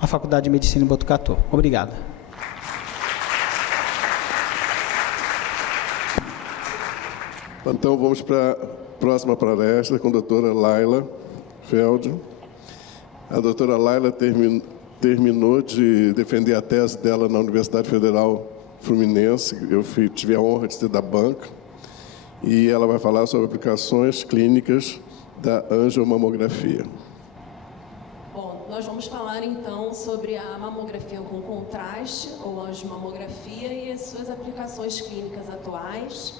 a Faculdade de Medicina em Botucatu. Obrigado. Então, vamos para a próxima palestra com a doutora Laila Feld. A doutora Laila terminou de defender a tese dela na Universidade Federal Fluminense. Eu tive a honra de ser da banca. E ela vai falar sobre aplicações clínicas da angiomamografia. Bom, nós vamos falar então sobre a mamografia com contraste, ou angiomamografia, e as suas aplicações clínicas atuais.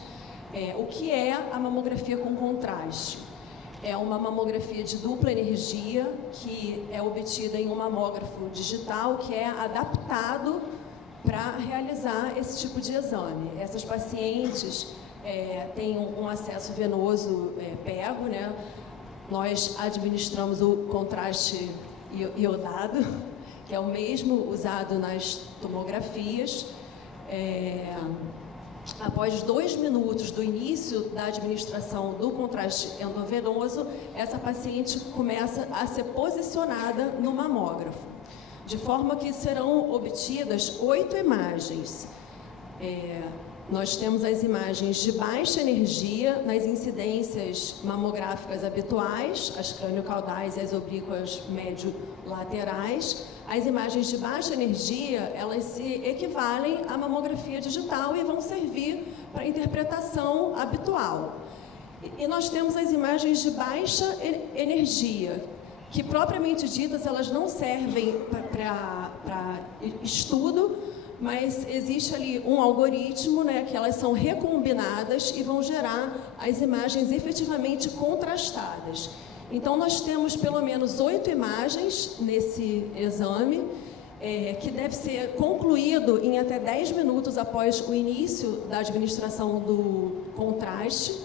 O que é a mamografia com contraste? É uma mamografia de dupla energia, que é obtida em um mamógrafo digital, que é adaptado para realizar esse tipo de exame. Essas pacientes têm um acesso venoso pego, né? Nós administramos o contraste iodado, que é o mesmo usado nas tomografias. Após 2 minutos do início da administração do contraste endovenoso, essa paciente começa a ser posicionada no mamógrafo, de forma que serão obtidas 8 imagens. Nós temos as imagens de baixa energia nas incidências mamográficas habituais, as craniocaudais e as oblíquas médio-laterais. As imagens de baixa energia, elas se equivalem à mamografia digital e vão servir para interpretação habitual. E nós temos as imagens de baixa energia, que propriamente ditas elas não servem para estudo, mas existe ali um algoritmo, né, que elas são recombinadas e vão gerar as imagens efetivamente contrastadas. Então, nós temos pelo menos 8 imagens nesse exame, que deve ser concluído em até 10 minutos após o início da administração do contraste.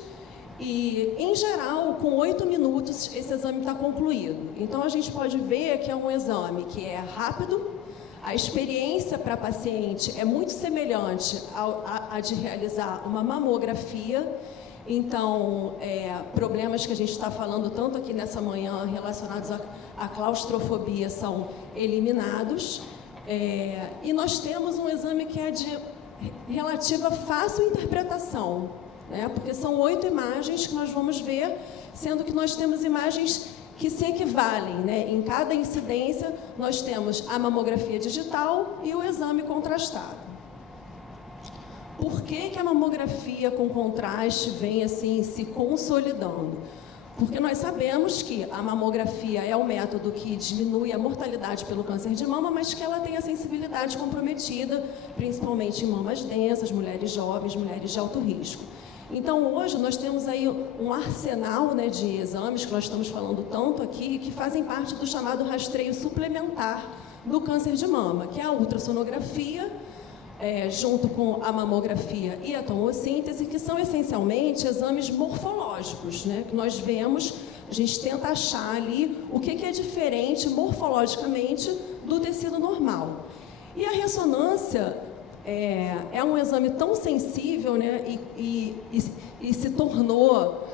E, em geral, com 8 minutos, esse exame está concluído. Então, a gente pode ver que é um exame que é rápido. A experiência para a paciente é muito semelhante à de realizar uma mamografia. Então, problemas que a gente está falando tanto aqui nessa manhã relacionados à claustrofobia são eliminados. E nós temos um exame que é de relativa fácil interpretação, né? Porque são 8 imagens que nós vamos ver, sendo que nós temos imagens que se equivalem, né? Em cada incidência, nós temos a mamografia digital e o exame contrastado. Por que a mamografia com contraste vem assim se consolidando? Porque nós sabemos que a mamografia é o método que diminui a mortalidade pelo câncer de mama, mas que ela tem a sensibilidade comprometida, principalmente em mamas densas, mulheres jovens, mulheres de alto risco. Então, hoje, nós temos aí um arsenal, né, de exames, que nós estamos falando tanto aqui, que fazem parte do chamado rastreio suplementar do câncer de mama, que é a ultrassonografia, junto com a mamografia e a tomossíntese, que são essencialmente exames morfológicos, né, que nós vemos, a gente tenta achar ali o que é diferente morfologicamente do tecido normal. E a ressonância é um exame tão sensível, né, e se tornou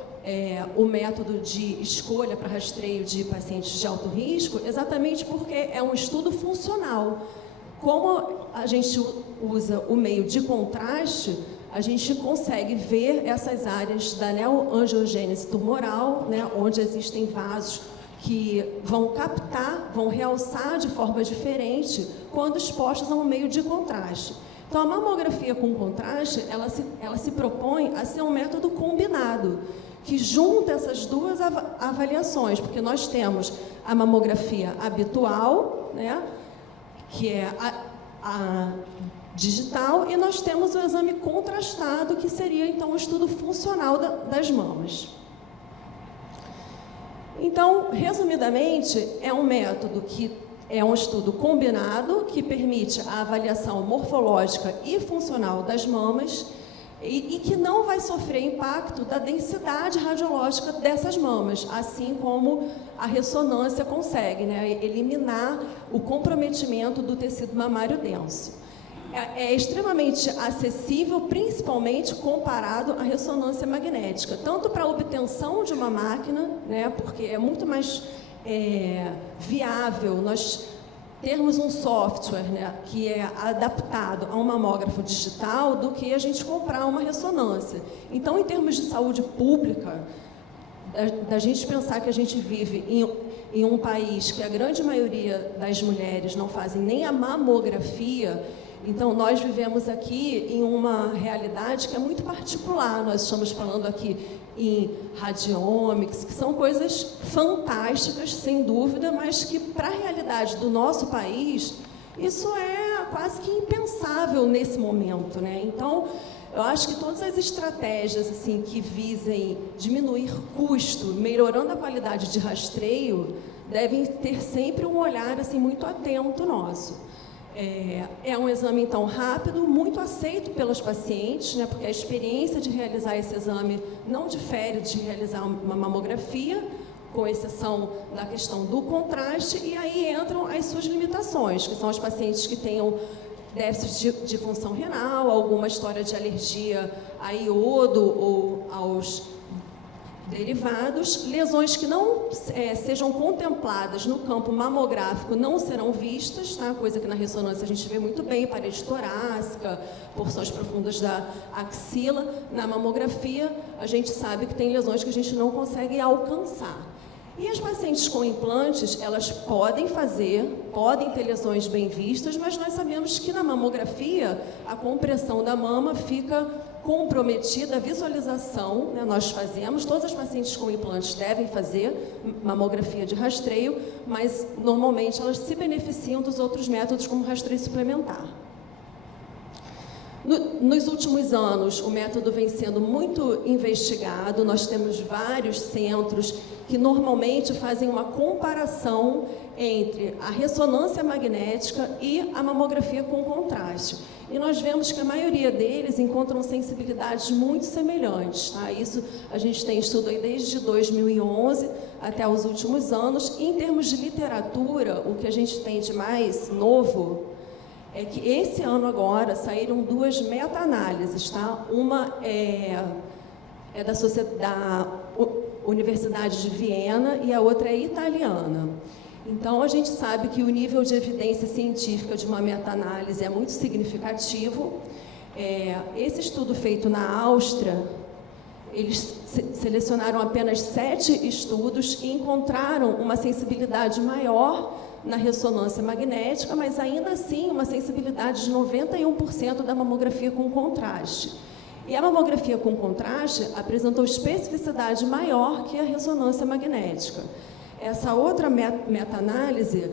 o método de escolha para rastreio de pacientes de alto risco, exatamente porque é um estudo funcional. Como a gente usa o meio de contraste, a gente consegue ver essas áreas da neoangiogênese tumoral, né, onde existem vasos que vão captar, vão realçar de forma diferente quando expostos a um meio de contraste. Então, a mamografia com contraste, ela se propõe a ser um método combinado, que junta essas duas avaliações, porque nós temos a mamografia habitual, né, que é a digital, e nós temos o exame contrastado, que seria, então, o estudo funcional das mamas. Então, resumidamente, é um método que é um estudo combinado, que permite a avaliação morfológica e funcional das mamas e que não vai sofrer impacto da densidade radiológica dessas mamas, assim como a ressonância consegue, né, eliminar o comprometimento do tecido mamário denso. É extremamente acessível, principalmente comparado à ressonância magnética, tanto para a obtenção de uma máquina, né, porque é muito mais viável nós termos um software, né, que é adaptado a um mamógrafo digital do que a gente comprar uma ressonância. Então, em termos de saúde pública, da gente pensar que a gente vive em um país que a grande maioria das mulheres não fazem nem a mamografia. Então, nós vivemos aqui em uma realidade que é muito particular. Nós estamos falando aqui em radiomics, que são coisas fantásticas, sem dúvida, mas que, para a realidade do nosso país, isso é quase que impensável nesse momento, né? Então, eu acho que todas as estratégias assim, que visem diminuir custo, melhorando a qualidade de rastreio, devem ter sempre um olhar assim, muito atento nosso. É um exame, então, rápido, muito aceito pelos pacientes, né, porque a experiência de realizar esse exame não difere de realizar uma mamografia, com exceção da questão do contraste, e aí entram as suas limitações, que são os pacientes que tenham déficit de função renal, alguma história de alergia a iodo ou aos derivados, lesões que não sejam contempladas no campo mamográfico não serão vistas, tá? Coisa que na ressonância a gente vê muito bem, parede torácica, porções profundas da axila. Na mamografia, a gente sabe que tem lesões que a gente não consegue alcançar. E as pacientes com implantes, elas podem ter lesões bem vistas, mas nós sabemos que na mamografia a compressão da mama fica comprometida, a visualização, né, nós fazemos, todas as pacientes com implantes devem fazer mamografia de rastreio, mas normalmente elas se beneficiam dos outros métodos como rastreio suplementar. Nos últimos anos, o método vem sendo muito investigado, nós temos vários centros que normalmente fazem uma comparação entre a ressonância magnética e a mamografia com contraste. E nós vemos que a maioria deles encontram sensibilidades muito semelhantes. Tá? Isso a gente tem estudo aí desde 2011 até os últimos anos. E, em termos de literatura, o que a gente tem de mais novo é que esse ano agora saíram duas meta-análises, tá? Uma é da Universidade de Viena e a outra é italiana. Então, a gente sabe que o nível de evidência científica de uma meta-análise é muito significativo. Esse estudo feito na Áustria, eles selecionaram apenas 7 estudos e encontraram uma sensibilidade maior na ressonância magnética, mas ainda assim uma sensibilidade de 91% da mamografia com contraste. E a mamografia com contraste apresentou especificidade maior que a ressonância magnética. Essa outra meta-análise,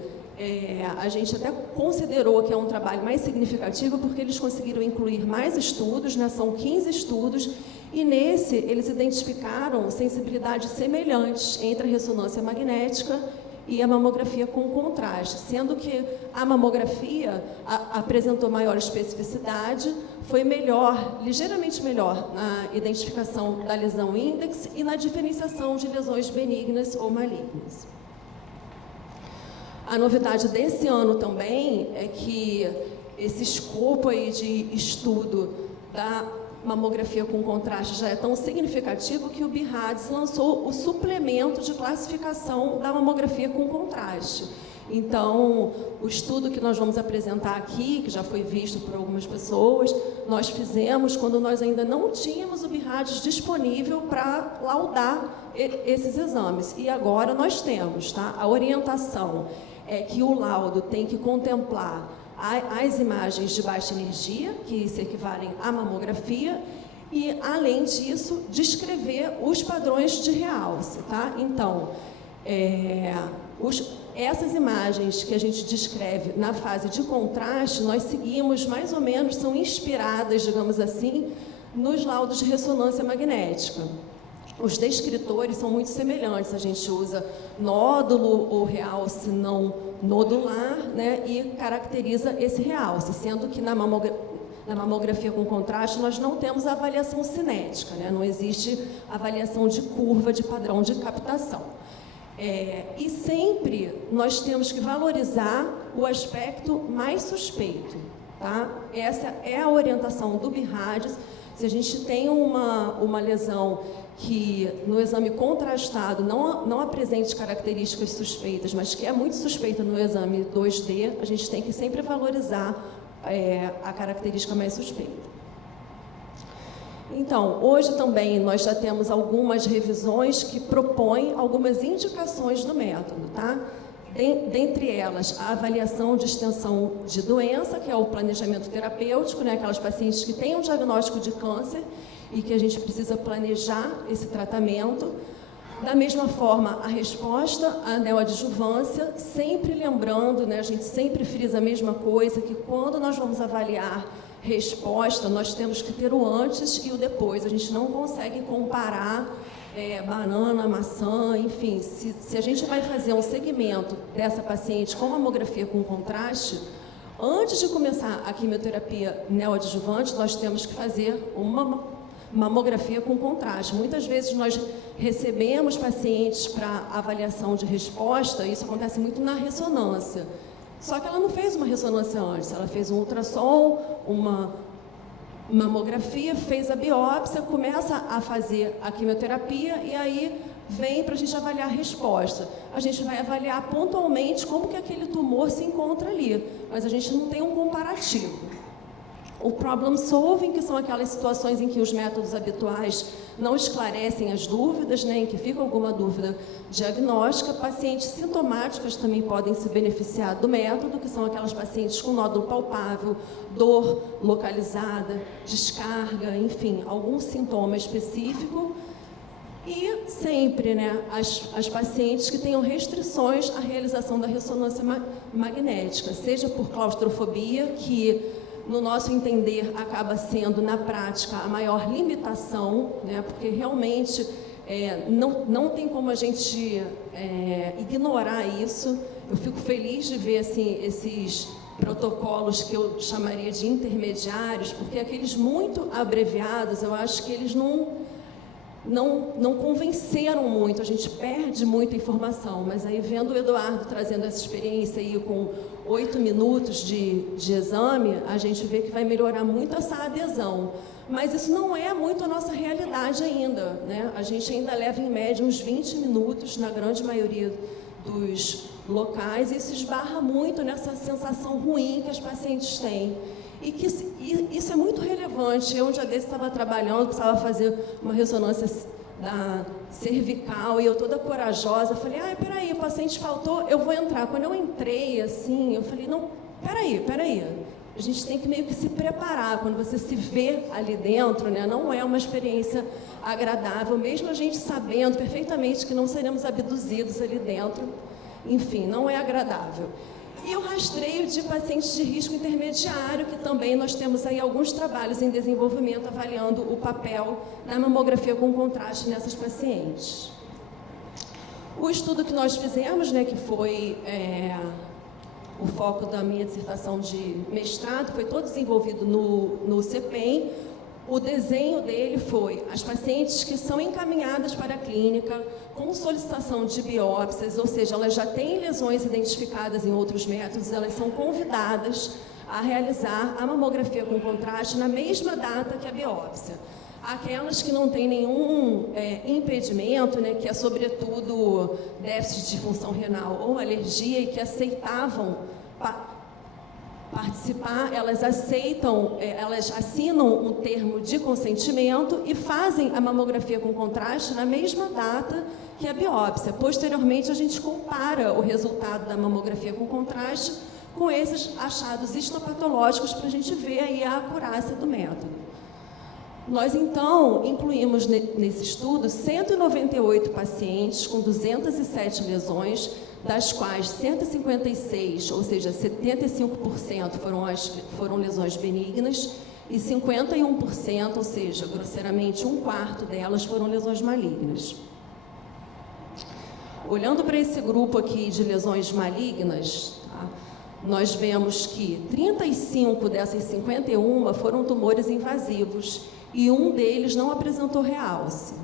a gente até considerou que é um trabalho mais significativo porque eles conseguiram incluir mais estudos, né? São 15 estudos, e nesse eles identificaram sensibilidades semelhantes entre a ressonância magnética e a mamografia com contraste, sendo que a mamografia apresentou maior especificidade, foi melhor, ligeiramente melhor, na identificação da lesão índex e na diferenciação de lesões benignas ou malignas. A novidade desse ano também é que esse escopo aí de estudo da mamografia com contraste já é tão significativo que o BIRADS lançou o suplemento de classificação da mamografia com contraste. Então, o estudo que nós vamos apresentar aqui, que já foi visto por algumas pessoas, nós fizemos quando nós ainda não tínhamos o BIRADS disponível para laudar esses exames. E agora nós temos, tá? A orientação é que o laudo tem que contemplar as imagens de baixa energia, que se equivalem à mamografia, e, além disso, descrever os padrões de realce. Tá? Então, essas imagens que a gente descreve na fase de contraste, nós seguimos mais ou menos, são inspiradas, digamos assim, nos laudos de ressonância magnética. Os descritores são muito semelhantes, a gente usa nódulo ou realce não nodular, né, e caracteriza esse realce, sendo que na mamografia com contraste nós não temos avaliação cinética, né, não existe avaliação de curva de padrão de captação. E sempre nós temos que valorizar o aspecto mais suspeito. Tá? Essa é a orientação do BIRADS. Se a gente tem uma lesão que no exame contrastado não apresente características suspeitas, mas que é muito suspeita no exame 2D, a gente tem que sempre valorizar a característica mais suspeita. Então, hoje também nós já temos algumas revisões que propõem algumas indicações do método, tá? Dentre elas, a avaliação de extensão de doença, que é o planejamento terapêutico, né? Aquelas pacientes que têm um diagnóstico de câncer e que a gente precisa planejar esse tratamento. Da mesma forma, a resposta à neoadjuvância, sempre lembrando, né? A gente sempre frisa a mesma coisa, que quando nós vamos avaliar resposta, nós temos que ter o antes e o depois. A gente não consegue comparar banana, maçã, enfim. Se a gente vai fazer um segmento dessa paciente com mamografia com contraste, antes de começar a quimioterapia neoadjuvante, nós temos que fazer uma mamografia com contraste. Muitas vezes nós recebemos pacientes para avaliação de resposta, isso acontece muito na ressonância. Só que ela não fez uma ressonância antes, ela fez um ultrassom, uma mamografia, fez a biópsia, começa a fazer a quimioterapia e aí vem para a gente avaliar a resposta. A gente vai avaliar pontualmente como que aquele tumor se encontra ali, mas a gente não tem um comparativo. O problem solving, que são aquelas situações em que os métodos habituais não esclarecem as dúvidas, né, em que fica alguma dúvida diagnóstica. Pacientes sintomáticas também podem se beneficiar do método, que são aquelas pacientes com nódulo palpável, dor localizada, descarga, enfim, algum sintoma específico. E sempre, né, as pacientes que tenham restrições à realização da ressonância magnética, seja por claustrofobia, que no nosso entender, acaba sendo, na prática, a maior limitação, né? Porque realmente não tem como a gente ignorar isso. Eu fico feliz de ver assim, esses protocolos que eu chamaria de intermediários, porque aqueles muito abreviados, eu acho que eles não convenceram muito, a gente perde muita informação, mas aí vendo o Eduardo trazendo essa experiência aí com 8 minutos de exame, a gente vê que vai melhorar muito essa adesão. Mas isso não é muito a nossa realidade ainda, né? A gente ainda leva em média uns 20 minutos na grande maioria dos locais e isso esbarra muito nessa sensação ruim que as pacientes têm. E que isso é muito relevante. Eu, um dia desse, estava trabalhando, precisava fazer uma ressonância da cervical, e eu toda corajosa, falei, peraí, o paciente faltou, eu vou entrar. Quando eu entrei, assim, eu falei, não, peraí. A gente tem que meio que se preparar. Quando você se vê ali dentro, né, não é uma experiência agradável, mesmo a gente sabendo perfeitamente que não seremos abduzidos ali dentro. Enfim, não é agradável. E o rastreio de pacientes de risco intermediário, que também nós temos aí alguns trabalhos em desenvolvimento avaliando o papel na mamografia com contraste nessas pacientes. O estudo que nós fizemos, né, que foi o foco da minha dissertação de mestrado, foi todo desenvolvido no CEPEM. O desenho dele foi as pacientes que são encaminhadas para a clínica com solicitação de biópsias, ou seja, elas já têm lesões identificadas em outros métodos, elas são convidadas a realizar a mamografia com contraste na mesma data que a biópsia. Aquelas que não têm nenhum impedimento, né, que é sobretudo déficit de função renal ou alergia e que aceitavam participar, elas assinam um termo de consentimento e fazem a mamografia com contraste na mesma data que a biópsia. Posteriormente, a gente compara o resultado da mamografia com contraste com esses achados histopatológicos para a gente ver aí a acurácia do método. Nós, então, incluímos nesse estudo 198 pacientes com 207 lesões, das quais 156, ou seja, 75% foram lesões benignas e 51%, ou seja, grosseiramente 1/4 delas foram lesões malignas. Olhando para esse grupo aqui de lesões malignas, tá, nós vemos que 35 dessas 51 foram tumores invasivos e um deles não apresentou realce.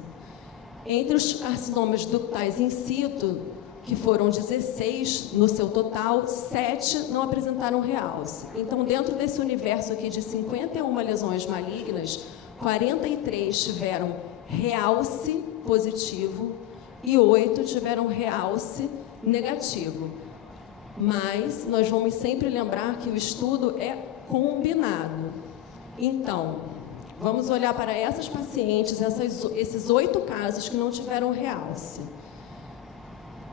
Entre os carcinomas ductais in situ, que foram 16 no seu total, 7 não apresentaram realce. Então, dentro desse universo aqui de 51 lesões malignas, 43 tiveram realce positivo e 8 tiveram realce negativo. Mas nós vamos sempre lembrar que o estudo é combinado. Então, Vamos olhar para essas pacientes, esses 8 casos que não tiveram realce.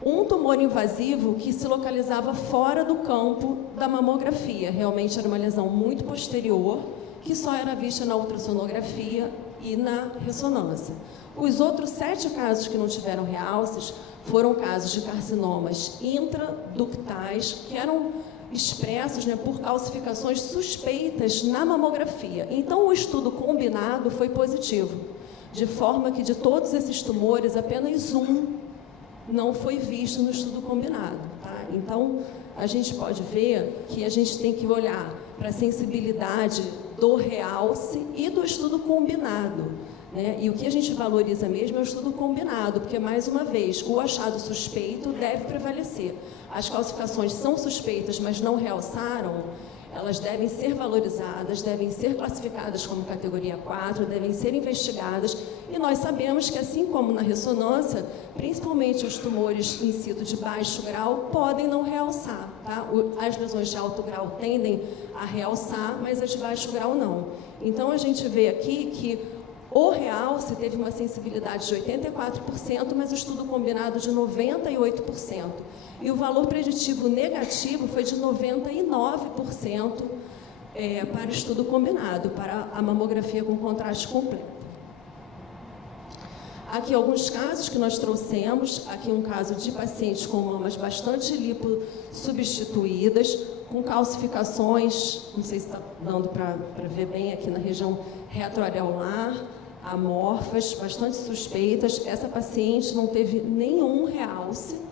Um tumor invasivo que se localizava fora do campo da mamografia. Realmente era uma lesão muito posterior, que só era vista na ultrassonografia e na ressonância. Os outros 7 casos que não tiveram realces foram casos de carcinomas intraductais, que eram expressos, né, por calcificações suspeitas na mamografia. Então, o estudo combinado foi positivo, de forma que de todos esses tumores, apenas um não foi visto no estudo combinado. Tá? Então, a gente pode ver que a gente tem que olhar para a sensibilidade do realce e do estudo combinado. Né? E o que a gente valoriza mesmo é o estudo combinado, porque, mais uma vez, o achado suspeito deve prevalecer. As calcificações são suspeitas, mas não realçaram, elas devem ser valorizadas, devem ser classificadas como categoria 4, devem ser investigadas, e nós sabemos que, assim como na ressonância, principalmente os tumores in situ de baixo grau podem não realçar. Tá? As lesões de alto grau tendem a realçar, mas as de baixo grau não. Então, a gente vê aqui que o realce teve uma sensibilidade de 84%, mas o estudo combinado de 98%. E o valor preditivo negativo foi de 99% para o estudo combinado, para a mamografia com contraste completo. Aqui alguns casos que nós trouxemos, aqui um caso de pacientes com mamas bastante lipossubstituídas, com calcificações, não sei se está dando para ver bem aqui na região retroareolar, amorfas, bastante suspeitas. Essa paciente não teve nenhum realce,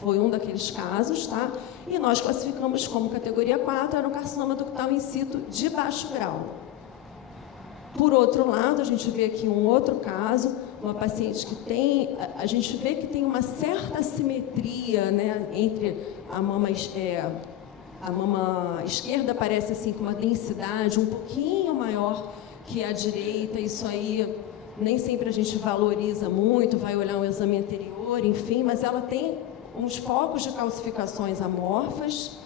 foi um daqueles casos, tá? E nós classificamos como categoria 4, era um carcinoma ductal in situ de baixo grau. Por outro lado, a gente vê aqui um outro caso, uma paciente que tem, a gente vê que tem uma certa assimetria, né, entre a mama esquerda parece assim com uma densidade um pouquinho maior que a direita. Isso aí nem sempre a gente valoriza muito, vai olhar um exame anterior, enfim, mas ela tem uns focos de calcificações amorfas,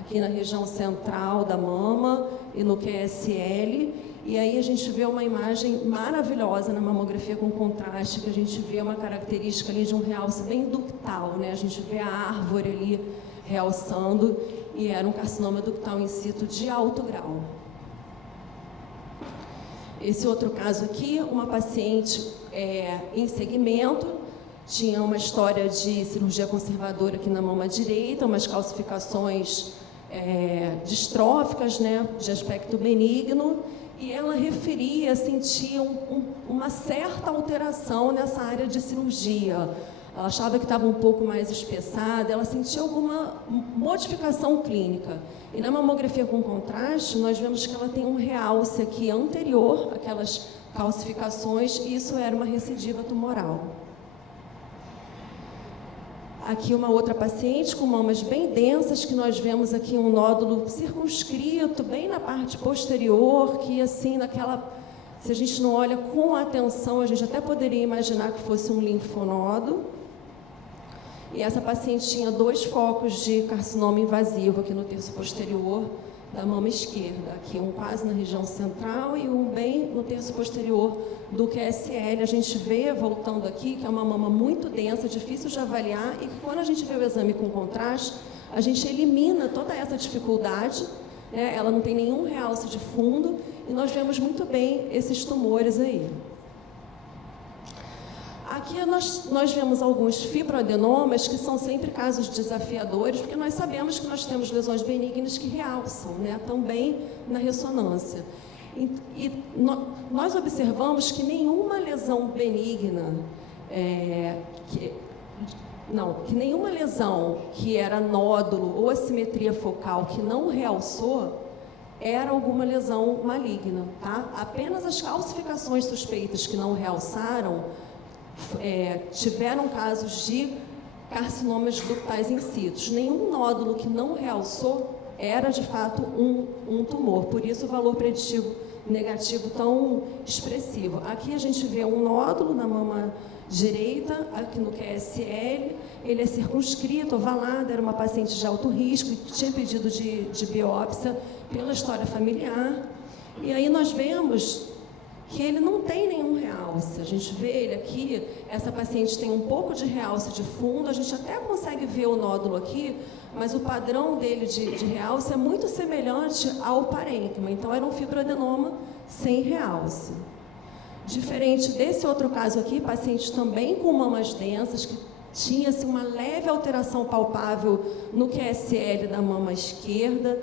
aqui na região central da mama e no QSL, e aí a gente vê uma imagem maravilhosa na mamografia com contraste, que a gente vê uma característica ali de um realce bem ductal, né? A gente vê a árvore ali realçando, e era um carcinoma ductal in situ de alto grau. Esse outro caso aqui, uma paciente em segmento, tinha uma história de cirurgia conservadora aqui na mama direita, umas calcificações distróficas, né, de aspecto benigno, e ela referia, sentia uma certa alteração nessa área de cirurgia. Ela achava que estava um pouco mais espessada, ela sentia alguma modificação clínica. E na mamografia com contraste, nós vemos que ela tem um realce aqui anterior àquelas calcificações, e isso era uma recidiva tumoral. Aqui uma outra paciente com mamas bem densas, que nós vemos aqui um nódulo circunscrito, bem na parte posterior, que assim, se a gente não olha com atenção, a gente até poderia imaginar que fosse um linfonodo. E essa paciente tinha 2 focos de carcinoma invasivo aqui no terço posterior da mama esquerda, aqui um quase na região central e um bem no terço posterior do QSL. A gente vê, voltando aqui, que é uma mama muito densa, difícil de avaliar, e que quando a gente vê o exame com contraste, a gente elimina toda essa dificuldade, né? Ela não tem nenhum realce de fundo, e nós vemos muito bem esses tumores aí. Aqui nós vemos alguns fibroadenomas, que são sempre casos desafiadores, porque nós sabemos que nós temos lesões benignas que realçam, né, também na ressonância. E nós observamos que nenhuma lesão benigna, que nenhuma lesão que era nódulo ou assimetria focal que não realçou, era alguma lesão maligna, tá? Apenas as calcificações suspeitas que não realçaram tiveram casos de carcinomas ductais in situ. Nenhum nódulo que não realçou era, de fato, um tumor. Por isso, o valor preditivo negativo tão expressivo. Aqui a gente vê um nódulo na mama direita, aqui no QSL. Ele é circunscrito, ovalado, era uma paciente de alto risco, que tinha pedido de biópsia pela história familiar. E aí nós vemos que ele não tem nenhum realce. A gente vê ele aqui, essa paciente tem um pouco de realce de fundo, a gente até consegue ver o nódulo aqui, mas o padrão dele de realce é muito semelhante ao parênquima, então era um fibroadenoma sem realce. Diferente desse outro caso aqui, paciente também com mamas densas, que tinha assim, uma leve alteração palpável no QSL da mama esquerda,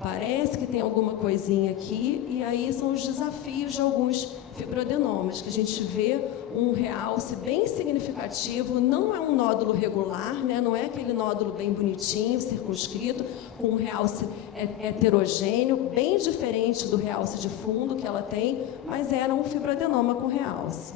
parece que tem alguma coisinha aqui, e aí são os desafios de alguns fibroadenomas, que a gente vê um realce bem significativo, não é um nódulo regular, né? Não é aquele nódulo bem bonitinho, circunscrito, com um realce heterogêneo, bem diferente do realce de fundo que ela tem, mas era um fibroadenoma com realce.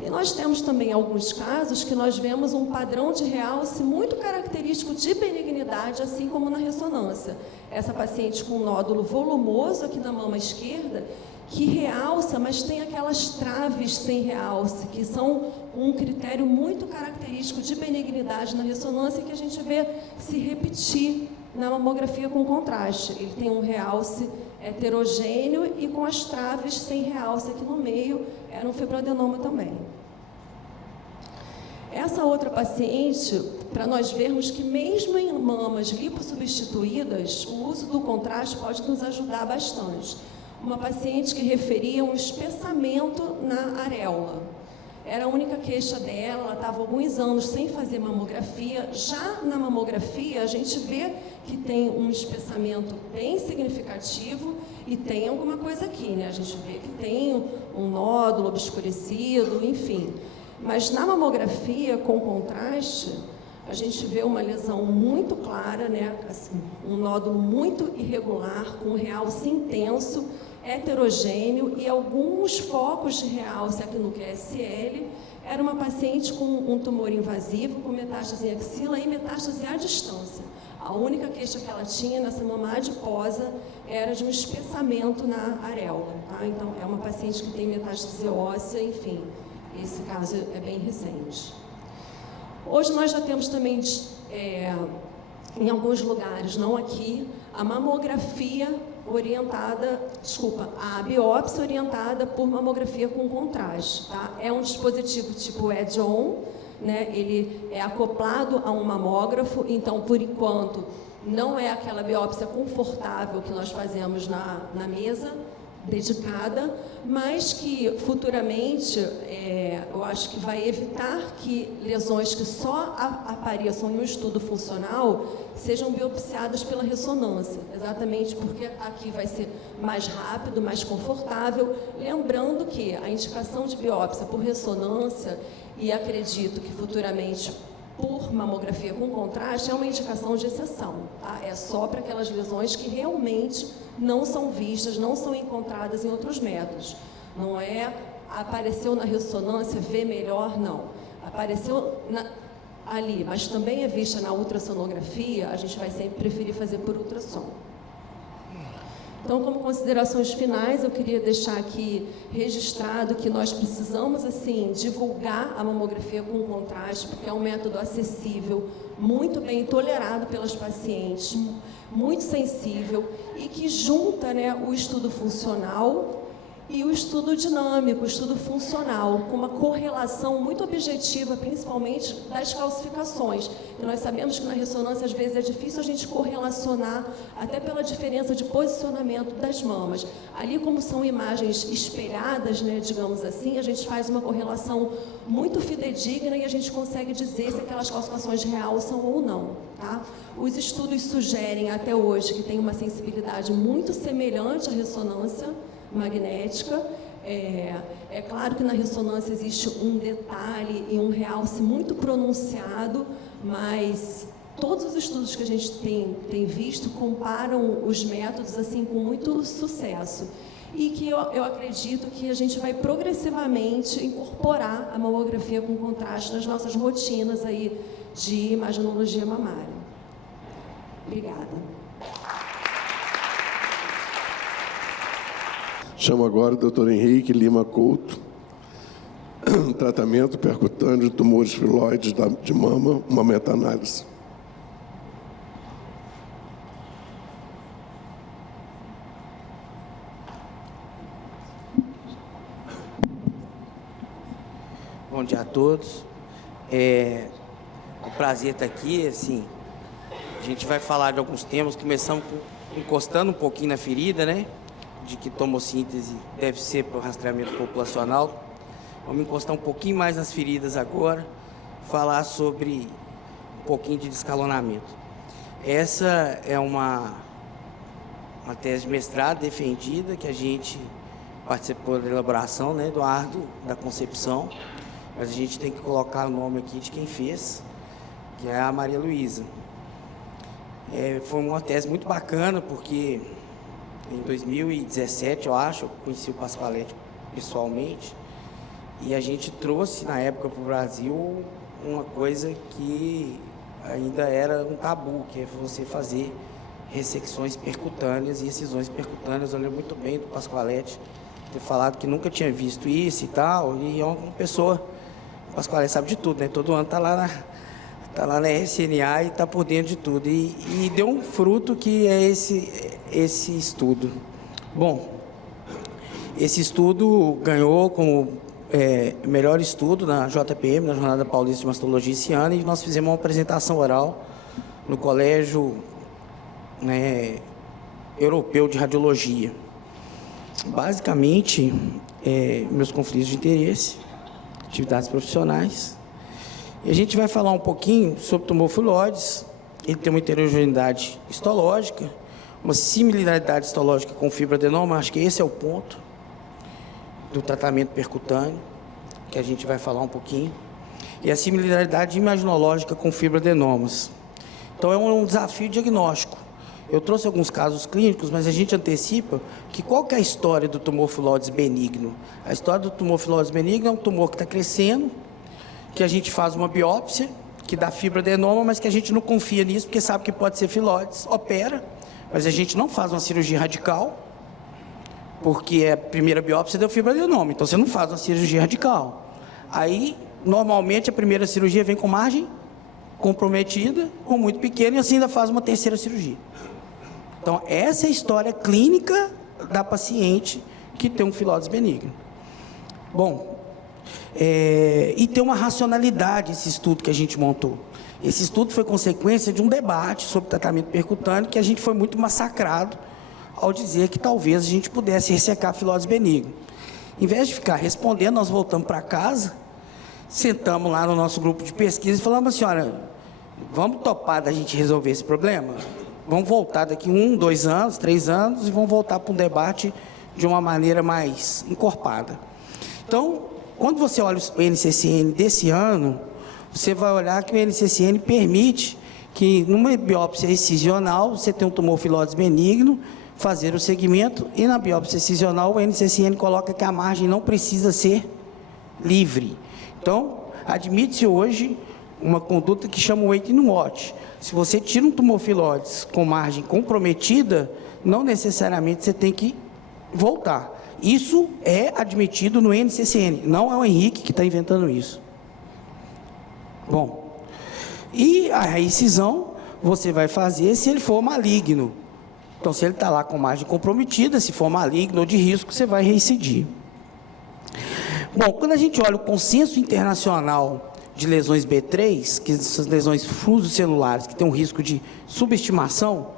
E nós temos também alguns casos que nós vemos um padrão de realce muito característico de benignidade, assim como na ressonância. Essa paciente com um nódulo volumoso aqui na mama esquerda, que realça, mas tem aquelas traves sem realce, que são um critério muito característico de benignidade na ressonância, que a gente vê se repetir na mamografia com contraste. Ele tem um realce heterogêneo e com as traves sem realce aqui no meio, era um fibroadenoma também. Essa outra paciente, para nós vermos que mesmo em mamas lipossubstituídas, o uso do contraste pode nos ajudar bastante. Uma paciente que referia um espessamento na areola. Era a única queixa dela, ela estava alguns anos sem fazer mamografia. Já na mamografia, a gente vê que tem um espessamento bem significativo e tem alguma coisa aqui, né? A gente vê que tem um nódulo obscurecido, enfim. Mas na mamografia, com contraste, a gente vê uma lesão muito clara, né? Assim, um nódulo muito irregular, com realce intenso, heterogêneo e alguns focos de realce aqui no QSL. Era uma paciente com um tumor invasivo, com metástase em axila e metástase à distância. A única queixa que ela tinha nessa mama adiposa era de um espessamento na areola. Tá? Então, é uma paciente que tem metástase óssea, enfim, esse caso é bem recente. Hoje nós já temos também, em alguns lugares, não aqui, a mamografia orientada, a biópsia orientada por mamografia com contraste. Tá? É um dispositivo tipo add-on, né? Ele é acoplado a um mamógrafo, então, por enquanto, não é aquela biópsia confortável que nós fazemos na mesa dedicada, mas que futuramente eu acho que vai evitar que lesões que só apareçam em um estudo funcional sejam biopsiadas pela ressonância, exatamente porque aqui vai ser mais rápido, mais confortável, lembrando que a indicação de biópsia por ressonância, e acredito que futuramente por mamografia com contraste, é uma indicação de exceção, tá? É só para aquelas lesões que realmente não são vistas, não são encontradas em outros métodos. Não é apareceu na ressonância, vê melhor, não. Apareceu ali, mas também é vista na ultrassonografia, a gente vai sempre preferir fazer por ultrassom. Então, como considerações finais, eu queria deixar aqui registrado que nós precisamos, assim, divulgar a mamografia com contraste, porque é um método acessível, muito bem tolerado pelas pacientes, muito sensível e que junta, né, o estudo funcional e o estudo dinâmico, o estudo funcional, com uma correlação muito objetiva, principalmente das calcificações. E nós sabemos que na ressonância, às vezes, é difícil a gente correlacionar, até pela diferença de posicionamento das mamas. Ali, como são imagens espelhadas, né, digamos assim, a gente faz uma correlação muito fidedigna e a gente consegue dizer se aquelas calcificações realçam ou não. Tá? Os estudos sugerem, até hoje, que tem uma sensibilidade muito semelhante à ressonância magnética. É claro que na ressonância existe um detalhe e um realce muito pronunciado, mas todos os estudos que a gente tem visto comparam os métodos assim com muito sucesso. E que eu acredito que a gente vai progressivamente incorporar a mamografia com contraste nas nossas rotinas aí de imaginologia mamária. Obrigada. Chamo agora o Dr. Henrique Lima Couto, tratamento percutâneo de tumores filoides de mama, uma meta-análise. Bom dia a todos. É um prazer estar aqui. Assim, a gente vai falar de alguns temas. Começamos encostando um pouquinho na ferida, né? De que tomossíntese deve ser para o rastreamento populacional. Vamos encostar um pouquinho mais nas feridas agora, falar sobre um pouquinho de descalonamento. Essa é uma tese de mestrado defendida, que a gente participou da elaboração, né, Eduardo, da concepção, mas a gente tem que colocar o nome aqui de quem fez, que é a Maria Luísa. Foi uma tese muito bacana, porque em 2017, eu acho, eu conheci o Pasqualetti pessoalmente, e a gente trouxe, na época, para o Brasil, uma coisa que ainda era um tabu, que é você fazer ressecções percutâneas e incisões percutâneas. Eu lembro muito bem do Pasqualetti ter falado que nunca tinha visto isso e tal, e é uma pessoa, o Pasqualetti sabe de tudo, né? Todo ano está lá na RCNA e está por dentro de tudo, e deu um fruto que é esse estudo. Bom, esse estudo ganhou como melhor estudo na JPM, na Jornada Paulista de Mastologia esse ano, e nós fizemos uma apresentação oral no Colégio, né, Europeu de Radiologia. Basicamente, meus conflitos de interesse, atividades profissionais. E a gente vai falar um pouquinho sobre tumor filoides. Ele tem uma heterogeneidade histológica, uma similaridade histológica com fibroadenoma. Acho que esse é o ponto do tratamento percutâneo, que a gente vai falar um pouquinho. E a similaridade imaginológica com fibroadenomas. Então, é um desafio diagnóstico. Eu trouxe alguns casos clínicos, mas a gente antecipa que qual que é a história do tumor filoides benigno? A história do tumor filoides benigno é um tumor que está crescendo, que a gente faz uma biópsia, que dá fibroadenoma, mas que a gente não confia nisso, porque sabe que pode ser filoides, opera, mas a gente não faz uma cirurgia radical, porque a primeira biópsia deu fibroadenoma, então você não faz uma cirurgia radical. Aí, normalmente, a primeira cirurgia vem com margem comprometida, ou muito pequena, e assim ainda faz uma terceira cirurgia. Então, essa é a história clínica da paciente que tem um filoides benigno. Bom, e tem uma racionalidade esse estudo que a gente montou. Esse estudo foi consequência de um debate sobre tratamento percutâneo, que a gente foi muito massacrado ao dizer que talvez a gente pudesse ressecar filoides benigno. Em vez de ficar respondendo, nós voltamos para casa, sentamos lá no nosso grupo de pesquisa e falamos assim: olha, vamos topar da gente resolver esse problema? Vamos voltar daqui 1, 2 anos, 3 anos, e vamos voltar para um debate de uma maneira mais encorpada. Então, quando você olha o NCCN desse ano, você vai olhar que o NCCN permite que, numa biópsia excisional, você tem um tumor filoides benigno, fazer o segmento, e na biópsia excisional, o NCCN coloca que a margem não precisa ser livre. Então, admite-se hoje uma conduta que chama wait and watch. Se você tira um tumor filoides com margem comprometida, não necessariamente você tem que voltar. Isso é admitido no NCCN, não é o Henrique que está inventando isso. Bom, e a incisão você vai fazer se ele for maligno. Então, se ele está lá com margem comprometida, se for maligno ou de risco, você vai reincidir. Bom, quando a gente olha o consenso internacional de lesões B3, que são lesões fusocelulares, que tem um risco de subestimação,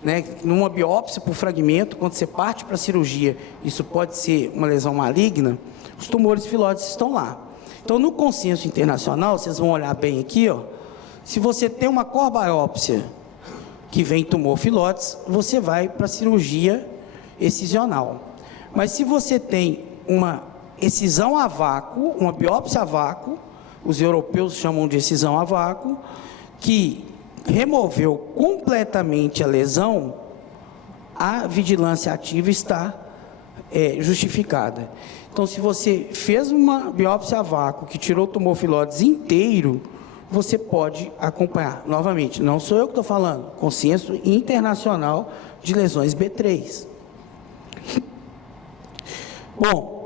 né, numa biópsia por fragmento, quando você parte para a cirurgia, isso pode ser uma lesão maligna, os tumores filoides estão lá. Então, no consenso internacional, vocês vão olhar bem aqui, ó, se você tem uma core-biópsia que vem tumor filoides, você vai para a cirurgia excisional. Mas se você tem uma excisão a vácuo, uma biópsia a vácuo, os europeus chamam de excisão a vácuo, que removeu completamente a lesão, a vigilância ativa está justificada. Então, se você fez uma biópsia a vácuo que tirou o tumor filoides inteiro, você pode acompanhar. Novamente, não sou eu que estou falando, consenso internacional de lesões B3. Bom,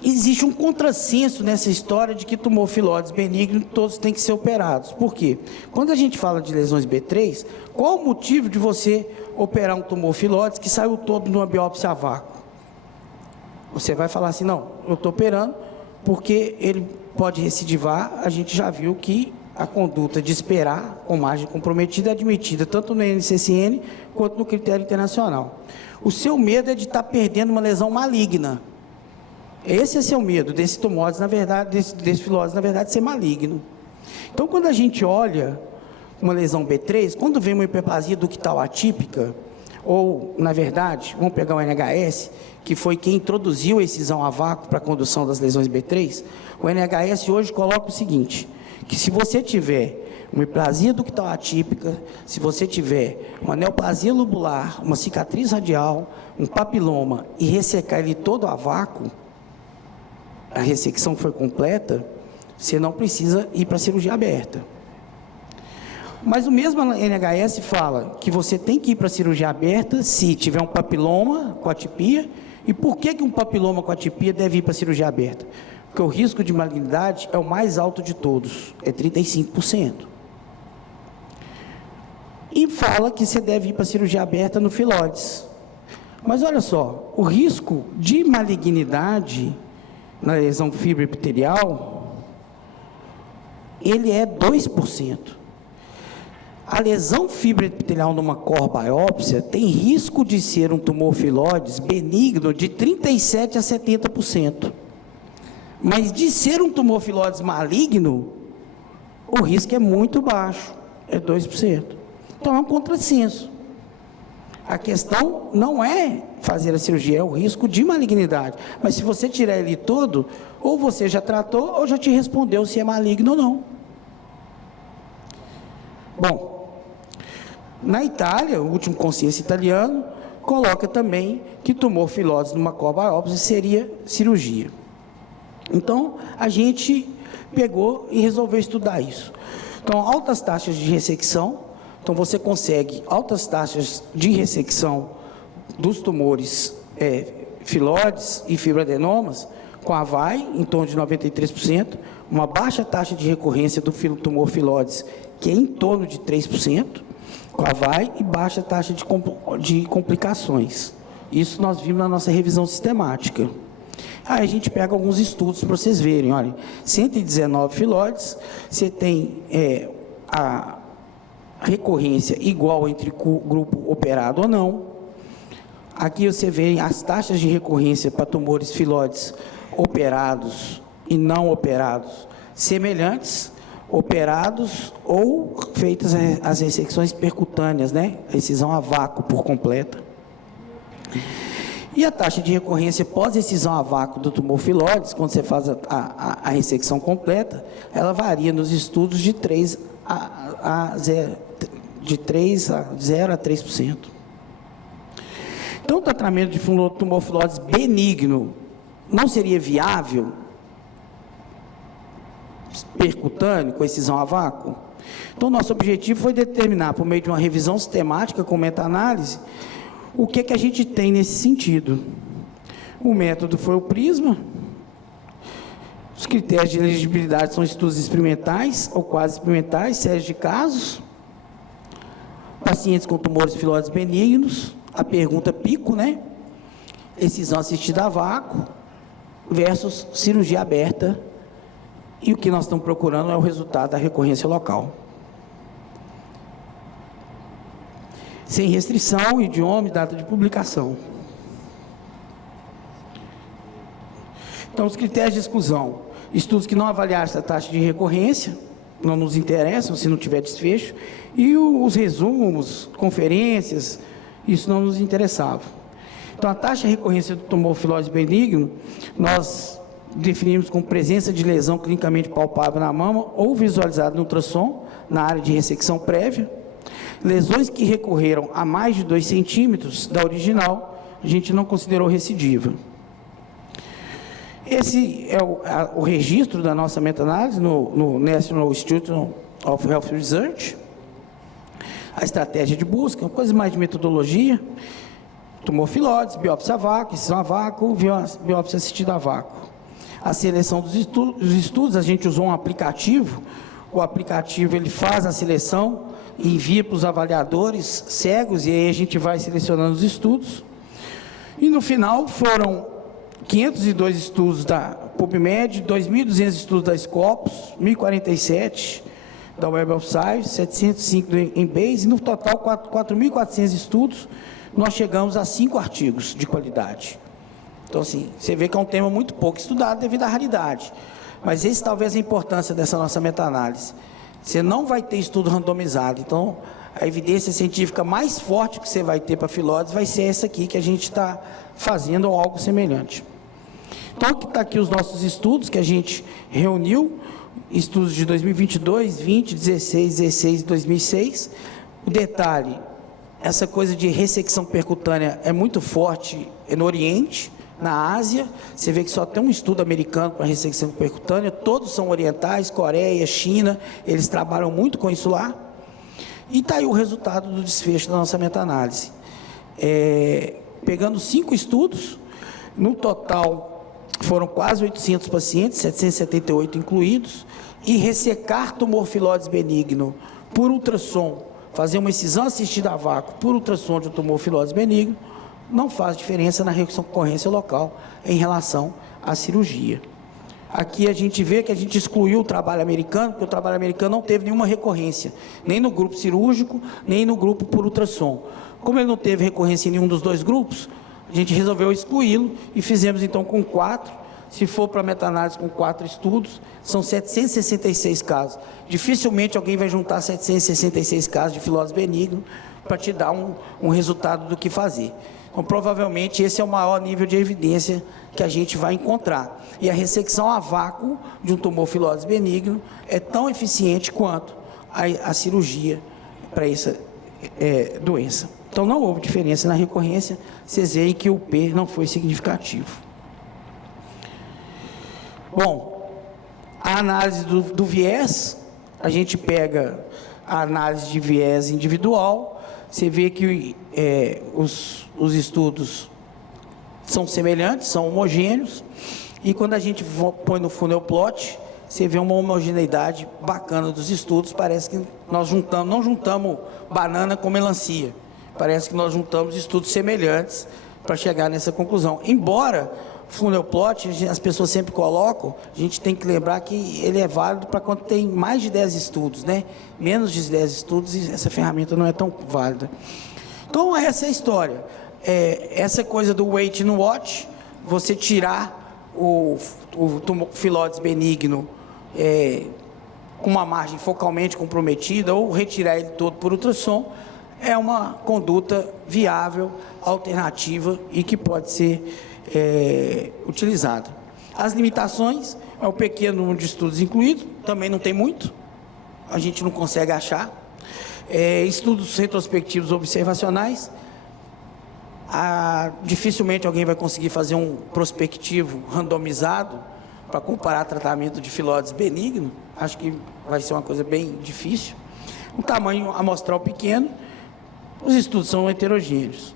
existe um contrassenso nessa história de que tumor filoides benigno todos têm que ser operados. Por quê? Quando a gente fala de lesões B3, qual o motivo de você operar um tumor filoides que saiu todo numa biópsia a vácuo? Você vai falar assim: não, eu estou operando porque ele pode recidivar. A gente já viu que a conduta de esperar com margem comprometida é admitida tanto no NCCN quanto no critério internacional. O seu medo é de estar perdendo uma lesão maligna. Esse é seu medo, desse tumores, na verdade, desse filose, na verdade, ser maligno. Então, quando a gente olha uma lesão B3, quando vem uma hiperplasia ductal atípica, ou, na verdade, vamos pegar o NHS, que foi quem introduziu a excisão a vácuo para a condução das lesões B3, o NHS hoje coloca o seguinte, que se você tiver uma hiperplasia ductal atípica, se você tiver uma neoplasia lobular, uma cicatriz radial, um papiloma e ressecar ele todo a vácuo, a ressecção foi completa, você não precisa ir para a cirurgia aberta. Mas o mesmo NHS fala que você tem que ir para a cirurgia aberta se tiver um papiloma com atipia. E por que um papiloma com atipia deve ir para a cirurgia aberta? Porque o risco de malignidade é o mais alto de todos, é 35%. E fala que você deve ir para a cirurgia aberta no filóides. Mas olha só, o risco de malignidade na lesão fibroepitelial, ele é 2%. A lesão fibroepitelial numa core-biópsia tem risco de ser um tumor filóides benigno de 37% a 70%. Mas de ser um tumor filóides maligno, o risco é muito baixo, é 2%. Então é um contrassenso. A questão não é fazer a cirurgia, é o risco de malignidade. Mas se você tirar ele todo, ou você já tratou, ou já te respondeu se é maligno ou não. Bom, na Itália, o último consenso italiano, coloca também que tumor filóides numa core-biópsia seria cirurgia. Então, a gente pegou e resolveu estudar isso. Então, altas taxas de ressecção. Então, você consegue altas taxas de ressecção dos tumores filóides e fibroadenomas com a VAI, em torno de 93%, uma baixa taxa de recorrência do tumor filóides, que é em torno de 3%, com a VAI, e baixa taxa de complicações. Isso nós vimos na nossa revisão sistemática. Aí a gente pega alguns estudos para vocês verem, olha, 119 filóides, você tem a recorrência igual entre grupo operado ou não. Aqui você vê as taxas de recorrência para tumores filóides operados e não operados semelhantes, operados ou feitas as ressecções percutâneas, né? A excisão a vácuo por completa. E a taxa de recorrência pós-excisão a vácuo do tumor filóides, quando você faz a ressecção completa, ela varia nos estudos de 0 a 3%. Então, o tratamento de tumor filóides benigno não seria viável, percutâneo, com excisão a vácuo? Então, nosso objetivo foi determinar, por meio de uma revisão sistemática com meta-análise, o que a gente tem nesse sentido. O método foi o PRISMA. Os critérios de elegibilidade são estudos experimentais ou quase experimentais, séries de casos, pacientes com tumores filóides benignos, a pergunta pico, né? Excisão assistida a vácuo versus cirurgia aberta, e o que nós estamos procurando é o resultado da recorrência local. Sem restrição, idioma e data de publicação. Então, os critérios de exclusão. Estudos que não avaliaram essa taxa de recorrência, não nos interessam se não tiver desfecho, e os resumos, conferências, isso não nos interessava. Então, a taxa de recorrência do tumor filóide benigno, nós definimos com presença de lesão clinicamente palpável na mama ou visualizada no ultrassom, na área de ressecção prévia. Lesões que recorreram a mais de 2 centímetros da original, a gente não considerou recidiva. Esse é o registro da nossa meta-análise no National Institute of Health Research. A estratégia de busca, uma coisa mais de metodologia, tumor filóides, biópsia a vácuo, excisão a vácuo, biópsia assistida a vácuo. A seleção dos estudos, a gente usou um aplicativo, o aplicativo ele faz a seleção e envia para os avaliadores cegos, e aí a gente vai selecionando os estudos. E no final foram 502 estudos da PubMed, 2.200 estudos da Scopus, 1.047 da Web of Science, 705 do Embase, e no total 4.400 estudos, nós chegamos a 5 artigos de qualidade. Então, assim, você vê que é um tema muito pouco estudado devido à raridade. Mas esse talvez a importância dessa nossa meta-análise. Você não vai ter estudo randomizado, então a evidência científica mais forte que você vai ter para filóides vai ser essa aqui que a gente está fazendo ou algo semelhante. Então, está aqui os nossos estudos que a gente reuniu, estudos de 2022, 20, 16 e 2006. O detalhe, essa coisa de ressecção percutânea é muito forte no Oriente, na Ásia. Você vê que só tem um estudo americano para ressecção percutânea, todos são orientais, Coreia, China, eles trabalham muito com isso lá. E está aí o resultado do desfecho da nossa meta-análise. Pegando 5 estudos, no total foram quase 800 pacientes, 778 incluídos, e ressecar tumor filóides benigno por ultrassom, fazer uma excisão assistida a vácuo por ultrassom de um tumor filóides benigno, não faz diferença na recorrência local em relação à cirurgia. Aqui a gente vê que a gente excluiu o trabalho americano, porque o trabalho americano não teve nenhuma recorrência, nem no grupo cirúrgico, nem no grupo por ultrassom. Como ele não teve recorrência em nenhum dos 2 grupos, a gente resolveu excluí-lo e fizemos então com 4. Se for para meta-análise com 4 estudos, são 766 casos. Dificilmente alguém vai juntar 766 casos de filóides benigno para te dar um resultado do que fazer. Então, provavelmente, esse é o maior nível de evidência que a gente vai encontrar. E a ressecção a vácuo de um tumor filóides benigno é tão eficiente quanto a cirurgia para essa doença. Então, não houve diferença na recorrência, vocês veem que o P não foi significativo. Bom, a análise do viés, a gente pega a análise de viés individual, você vê que os estudos são semelhantes, são homogêneos, e quando a gente põe no funnel plot, você vê uma homogeneidade bacana dos estudos, parece que nós não juntamos banana com melancia, parece que nós juntamos estudos semelhantes para chegar nessa conclusão. Embora funnel plot, as pessoas sempre colocam, a gente tem que lembrar que ele é válido para quando tem mais de 10 estudos, né? Menos de 10 estudos, essa ferramenta não é tão válida. Então, essa é a história. Essa coisa do wait and watch, você tirar o tumor filóides benigno com uma margem focalmente comprometida ou retirar ele todo por ultrassom, é uma conduta viável, alternativa e que pode ser utilizada. As limitações é o pequeno número de estudos incluídos, também não tem muito, a gente não consegue achar. Estudos retrospectivos observacionais, dificilmente alguém vai conseguir fazer um prospectivo randomizado para comparar tratamento de filóides benigno, acho que vai ser uma coisa bem difícil. Um tamanho amostral pequeno, os estudos são heterogêneos.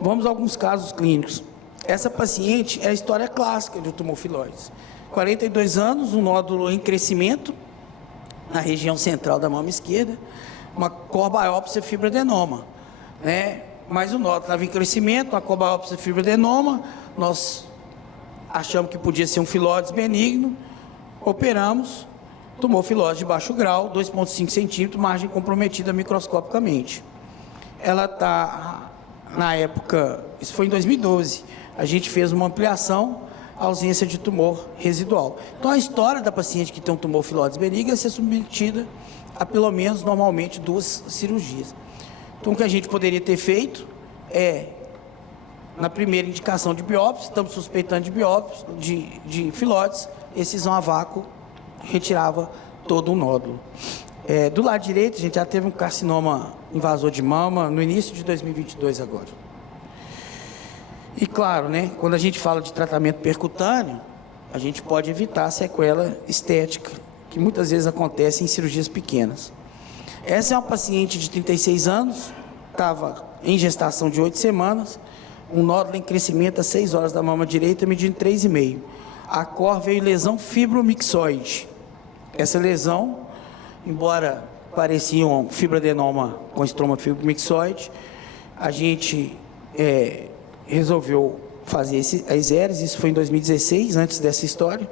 Vamos a alguns casos clínicos. Essa paciente é a história clássica de tumor filóides. 42 anos, um nódulo em crescimento, na região central da mama esquerda, uma corbiópsia fibroadenoma, né? Mas o nódulo estava em crescimento, uma corbiópsia fibroadenoma, nós achamos que podia ser um filóides benigno, operamos, tumor filóide de baixo grau, 2,5 centímetros, margem comprometida microscopicamente. Ela está, na época, isso foi em 2012, a gente fez uma ampliação, ausência de tumor residual. Então, a história da paciente que tem um tumor filóides benigno é ser submetida a pelo menos, normalmente, 2 cirurgias. Então, o que a gente poderia ter feito na primeira indicação de biópsia, estamos suspeitando de biópsia, de filóides, excisão a vácuo, retirava todo o nódulo. Do lado direito, a gente já teve um carcinoma invasor de mama no início de 2022 agora. E claro, né, quando a gente fala de tratamento percutâneo, a gente pode evitar a sequela estética, que muitas vezes acontece em cirurgias pequenas. Essa é uma paciente de 36 anos, estava em gestação de 8 semanas, um nódulo em crescimento a 6 horas da mama direita, medindo 3,5. A cor veio lesão fibromixoide. Essa lesão, embora parecia um fibroadenoma com estroma fibromixoide, a gente resolveu fazer as hélices, isso foi em 2016, antes dessa história,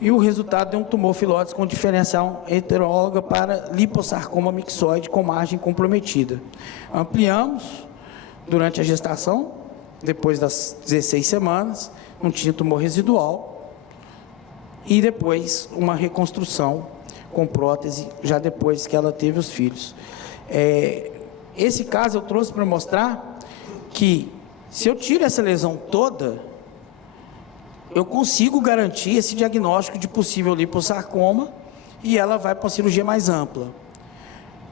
e o resultado deu um tumor filóide com diferencial heteróloga para lipossarcoma mixoide com margem comprometida. Ampliamos durante a gestação, depois das 16 semanas, não tinha tumor residual, e depois uma reconstrução com prótese, já depois que ela teve os filhos. Esse caso eu trouxe para mostrar que, se eu tiro essa lesão toda, eu consigo garantir esse diagnóstico de possível lipossarcoma e ela vai para uma cirurgia mais ampla.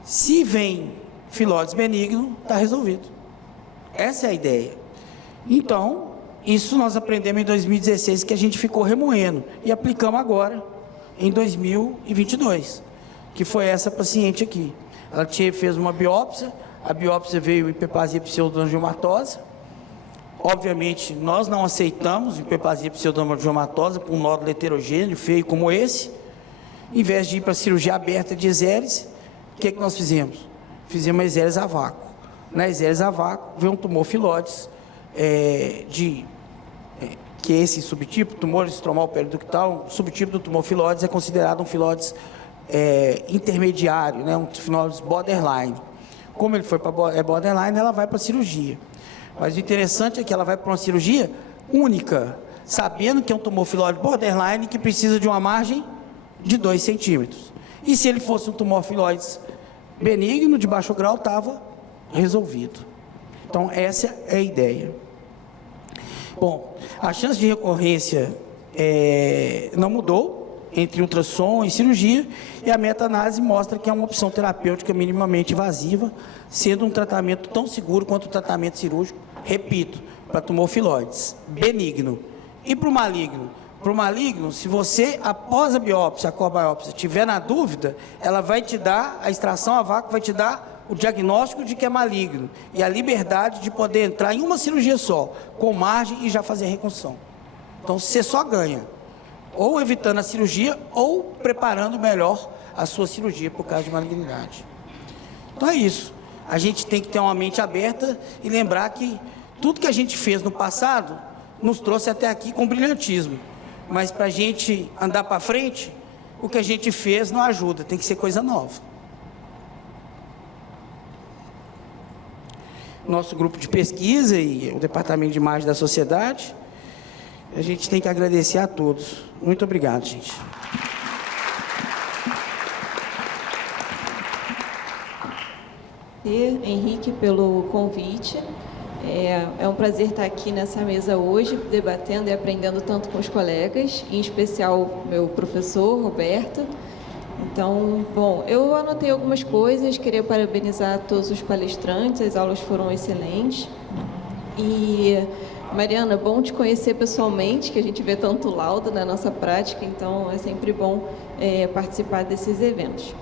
Se vem filóides benigno, está resolvido. Essa é a ideia. Então, isso nós aprendemos em 2016, que a gente ficou remoendo, e aplicamos agora, em 2022, que foi essa paciente aqui. Ela fez uma biópsia, a biópsia veio hiperplasia pseudoangiomatosa. Obviamente, nós não aceitamos hiperplasia pseudoangiomatosa por um nódulo heterogêneo, feio como esse. Em vez de ir para a cirurgia aberta de exéresis, o que nós fizemos? Fizemos uma exéresis a vácuo. Na exéresis a vácuo, veio um tumor filóides, que é esse subtipo, tumor estromal periductal, o subtipo do tumor filóides é considerado um filóides intermediário, né, um filóides borderline. Como ele foi para borderline, ela vai para a cirurgia. Mas o interessante é que ela vai para uma cirurgia única, sabendo que é um tumor filóide borderline que precisa de uma margem de 2 centímetros. E se ele fosse um tumor filóide benigno, de baixo grau, estava resolvido. Então, essa é a ideia. Bom, a chance de recorrência não mudou entre ultrassom e cirurgia, e a meta-análise mostra que é uma opção terapêutica minimamente invasiva, sendo um tratamento tão seguro quanto o tratamento cirúrgico, repito, para tumor filóides, benigno. E para o maligno? Para o maligno, se você, após a biópsia, a cobiópsia, tiver na dúvida, ela vai te dar, a extração a vácuo vai te dar o diagnóstico de que é maligno e a liberdade de poder entrar em uma cirurgia só, com margem, e já fazer a reconstrução. Então, você só ganha, ou evitando a cirurgia, ou preparando melhor a sua cirurgia por causa de malignidade. Então, é isso. A gente tem que ter uma mente aberta e lembrar que tudo que a gente fez no passado nos trouxe até aqui com brilhantismo. Mas para a gente andar para frente, o que a gente fez não ajuda, tem que ser coisa nova. Nosso grupo de pesquisa e o Departamento de Imagem da Sociedade, a gente tem que agradecer a todos. Muito obrigado, gente. Henrique, pelo convite. É um prazer estar aqui nessa mesa hoje, debatendo e aprendendo tanto com os colegas, em especial meu professor, Roberto. Então, bom, eu anotei algumas coisas, queria parabenizar todos os palestrantes, as aulas foram excelentes. E, Mariana, bom te conhecer pessoalmente, que a gente vê tanto laudo na nossa prática, então é sempre bom participar desses eventos.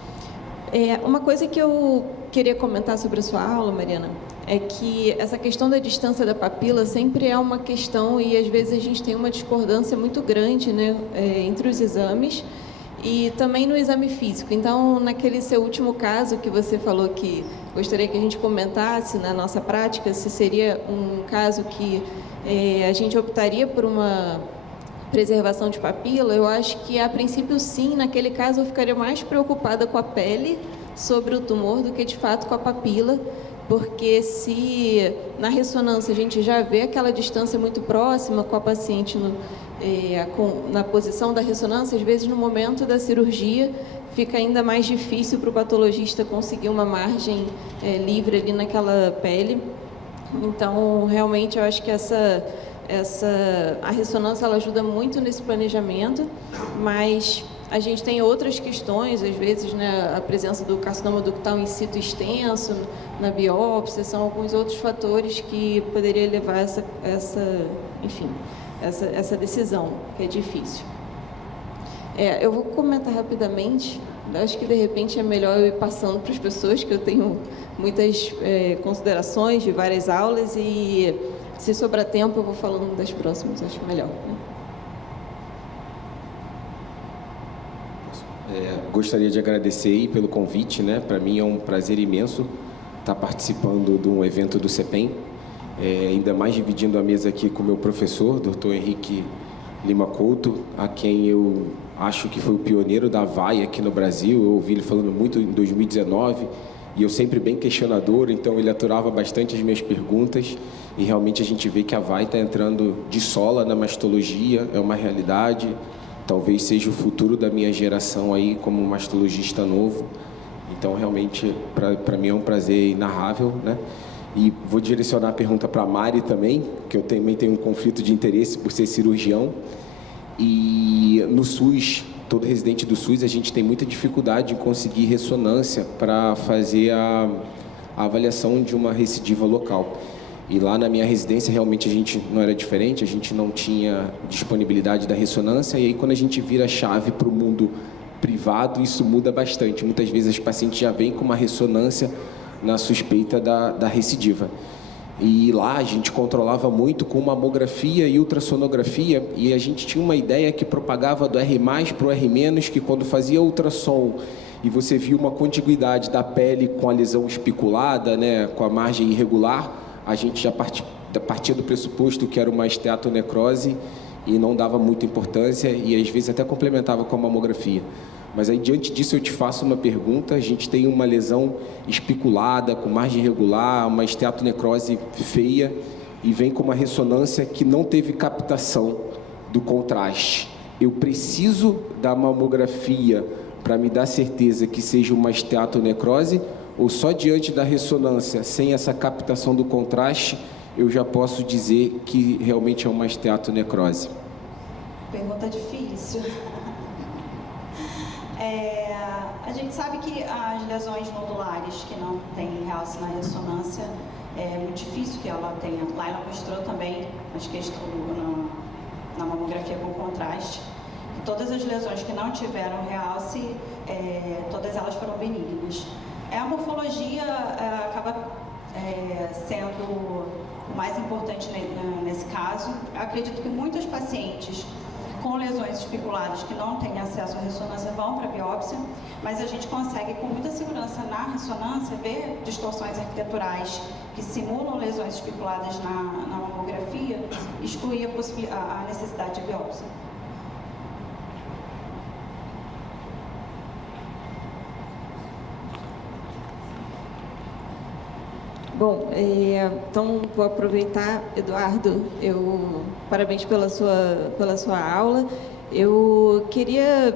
Uma coisa que eu queria comentar sobre a sua aula, Mariana, é que essa questão da distância da papila sempre é uma questão, e às vezes a gente tem uma discordância muito grande, né, entre os exames e também no exame físico. Então, naquele seu último caso que você falou que gostaria que a gente comentasse na nossa prática, se seria um caso que a gente optaria por uma preservação de papila, eu acho que, a princípio, sim. Naquele caso, eu ficaria mais preocupada com a pele sobre o tumor do que, de fato, com a papila, porque se na ressonância a gente já vê aquela distância muito próxima com a paciente na posição da ressonância, às vezes, no momento da cirurgia, fica ainda mais difícil para o patologista conseguir uma margem livre ali naquela pele. Então, realmente, eu acho que a ressonância ela ajuda muito nesse planejamento, mas a gente tem outras questões, às vezes, né, a presença do carcinoma ductal in situ extenso na biópsia, são alguns outros fatores que poderiam levar essa decisão, que é difícil. Eu vou comentar rapidamente, acho que de repente é melhor eu ir passando para as pessoas, que eu tenho muitas considerações de várias aulas, e se sobrar tempo eu vou falando das próximas, acho melhor, né? Gostaria de agradecer aí pelo convite, né? Para mim é um prazer imenso estar participando de um evento do CEPEM. ainda mais dividindo a mesa aqui com o meu professor, Dr. Henrique Lima Couto, a quem eu acho que foi o pioneiro da VAI aqui no Brasil. Eu ouvi ele falando muito em 2019, e eu sempre bem questionador, então ele aturava bastante as minhas perguntas, e realmente a gente vê que a VAI está entrando de sola na mastologia, é uma realidade, talvez seja o futuro da minha geração aí como mastologista novo. Então, realmente, para mim é um prazer inarrável, né? E vou direcionar a pergunta para a Mari também, que eu também tenho um conflito de interesse por ser cirurgião. E no SUS, todo residente do SUS, a gente tem muita dificuldade em conseguir ressonância para fazer a avaliação de uma recidiva local. E lá na minha residência, realmente, a gente não era diferente, a gente não tinha disponibilidade da ressonância, e aí quando a gente vira a chave para o mundo privado, isso muda bastante. Muitas vezes os pacientes já vêm com uma ressonância na suspeita da recidiva. E lá a gente controlava muito com mamografia e ultrassonografia, e a gente tinha uma ideia que propagava do R+ para o R-, que quando fazia ultrassom e você via uma contiguidade da pele com a lesão espiculada, né, com a margem irregular, a gente já partia do pressuposto que era uma esteatonecrose e não dava muita importância, e às vezes até complementava com a mamografia. Mas aí, diante disso, eu te faço uma pergunta. A gente tem uma lesão espiculada, com margem irregular, uma esteatonecrose feia, e vem com uma ressonância que não teve captação do contraste. Eu preciso da mamografia para me dar certeza que seja uma esteatonecrose, ou só diante da ressonância, sem essa captação do contraste, eu já posso dizer que realmente é uma esteatonecrose? Pergunta difícil. A gente sabe que as lesões nodulares que não têm realce na ressonância, é muito difícil que ela tenha. Lá ela mostrou também, as questões na mamografia com contraste, que todas as lesões que não tiveram realce, todas elas foram benignas. A morfologia acaba sendo o mais importante nesse caso. Eu acredito que muitos pacientes com lesões espiculadas que não têm acesso à ressonância vão para a biópsia, mas a gente consegue com muita segurança na ressonância ver distorções arquiteturais que simulam lesões espiculadas na mamografia, excluir a necessidade de biópsia. Bom, então vou aproveitar, Eduardo, parabéns pela sua aula. Eu queria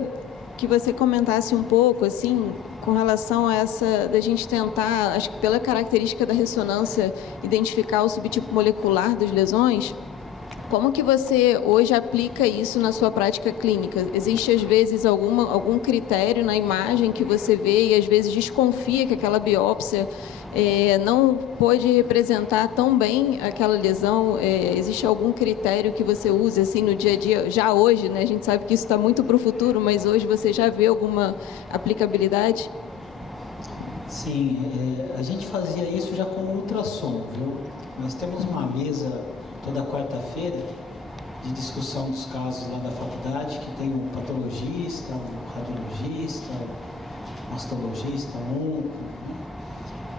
que você comentasse um pouco, assim, com relação a essa, da gente tentar, acho que pela característica da ressonância, identificar o subtipo molecular das lesões. Como que você hoje aplica isso na sua prática clínica? Existe, às vezes, algum critério na imagem que você vê e, às vezes, desconfia que aquela biópsia não pode representar tão bem aquela lesão? Existe algum critério que você use assim no dia a dia, já hoje, né? A gente sabe que isso está muito para o futuro, mas hoje você já vê alguma aplicabilidade? Sim, a gente fazia isso já com ultrassom, viu? Nós temos uma mesa toda quarta-feira de discussão dos casos lá da faculdade, que tem um patologista, um radiologista, um mastologista,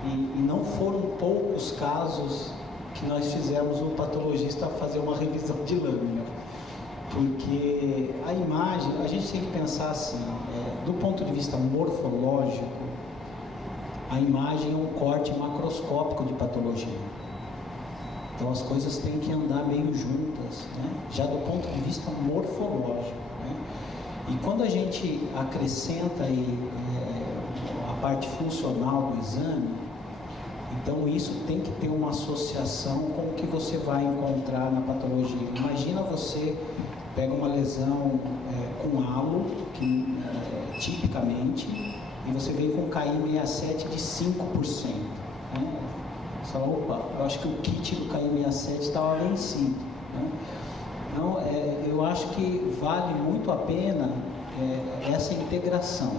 e não foram poucos casos que nós fizemos o patologista fazer uma revisão de lâmina, porque a imagem, a gente tem que pensar assim, do ponto de vista morfológico, a imagem é um corte macroscópico de patologia. Então as coisas têm que andar meio juntas, né? Já do ponto de vista morfológico, né? E quando a gente acrescenta aí, a parte funcional do exame, então isso tem que ter uma associação com o que você vai encontrar na patologia. Imagina você pega uma lesão com halo, tipicamente, e você vem com KI67 de 5%. Né? Você fala, opa, eu acho que o kit do KI67 estava vencido. Né? Então, eu acho que vale muito a pena essa integração.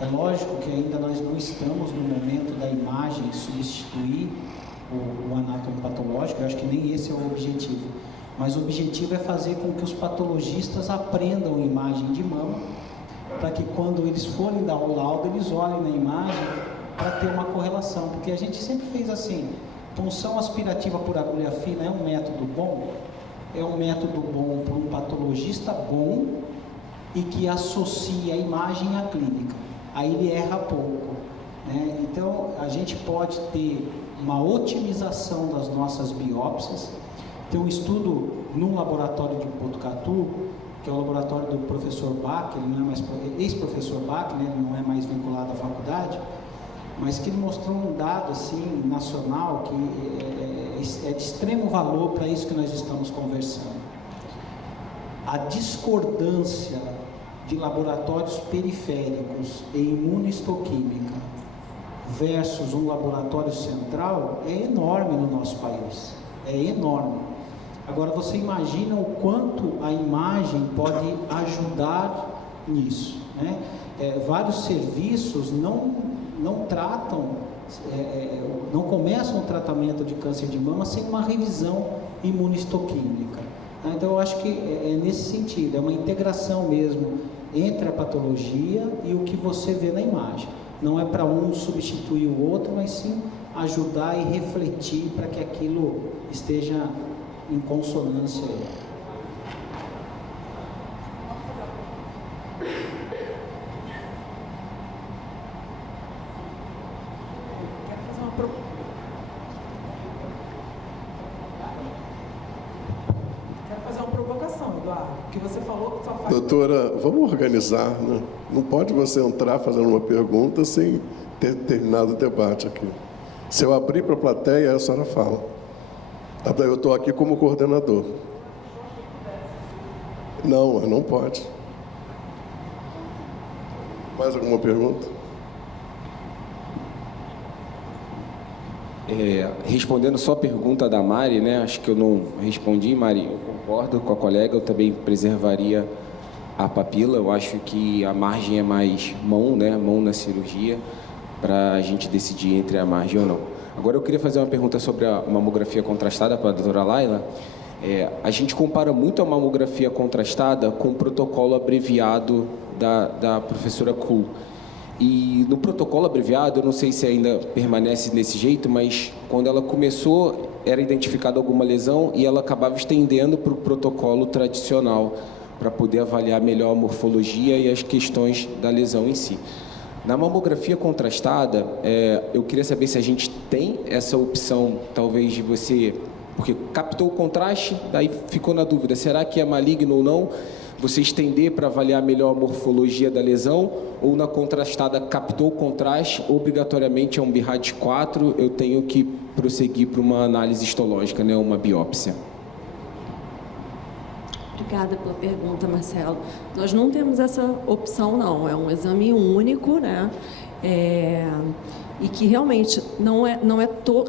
É lógico que ainda nós não estamos no momento da imagem substituir o anátomo patológico, eu acho que nem esse é o objetivo. Mas o objetivo é fazer com que os patologistas aprendam imagem de mama, para que quando eles forem dar o laudo, eles olhem na imagem para ter uma correlação. Porque a gente sempre fez assim, Punção aspirativa por agulha fina é um método bom? É um método bom para um patologista bom e que associa a imagem à clínica. Aí ele erra pouco, né? Então, a gente pode ter uma otimização das nossas biópsias. Tem um estudo no laboratório de Botucatu, que é o laboratório do professor Bach, ele não é mais ex-professor Bach, né? Ele não é mais vinculado à faculdade, mas que ele mostrou um dado assim, nacional que é de extremo valor para isso que nós estamos conversando. A discordância de laboratórios periféricos em imunohistoquímica versus um laboratório central é enorme no nosso país, é enorme. Agora você imagina o quanto a imagem pode ajudar nisso, né? Vários serviços não tratam, não começam o tratamento de câncer de mama sem uma revisão imunohistoquímica. Então eu acho que é nesse sentido, é uma integração mesmo entre a patologia e o que você vê na imagem. Não é para um substituir o outro, mas sim ajudar e refletir para que aquilo esteja em consonância. Que você falou que só faz... Doutora, vamos organizar, né? Não pode você entrar fazendo uma pergunta sem ter terminado o debate aqui. Se eu abrir para a plateia, a senhora fala. Eu estou aqui como coordenador. Não pode. Mais alguma pergunta? Respondendo só a pergunta da Mari, né? Acho que eu não respondi, Mari. Eu concordo com a colega, eu também preservaria a papila. Eu acho que a margem é mais mão, né? Mão na cirurgia, para a gente decidir entre a margem ou não. Agora eu queria fazer uma pergunta sobre a mamografia contrastada para a doutora Laila. A gente compara muito a mamografia contrastada com o protocolo abreviado da professora Kuhl. E no protocolo abreviado, eu não sei se ainda permanece desse jeito, mas quando ela começou, era identificada alguma lesão e ela acabava estendendo para o protocolo tradicional, para poder avaliar melhor a morfologia e as questões da lesão em si. Na mamografia contrastada, eu queria saber se a gente tem essa opção, talvez, de você... Porque captou o contraste, daí ficou na dúvida, será que é maligno ou não? Você estender para avaliar melhor a morfologia da lesão, ou na contrastada captou o contraste, obrigatoriamente é um BIRAT 4, eu tenho que prosseguir para uma análise histológica, né, uma biópsia. Obrigada pela pergunta, Marcelo. Nós não temos essa opção, não. É um exame único, né? E que realmente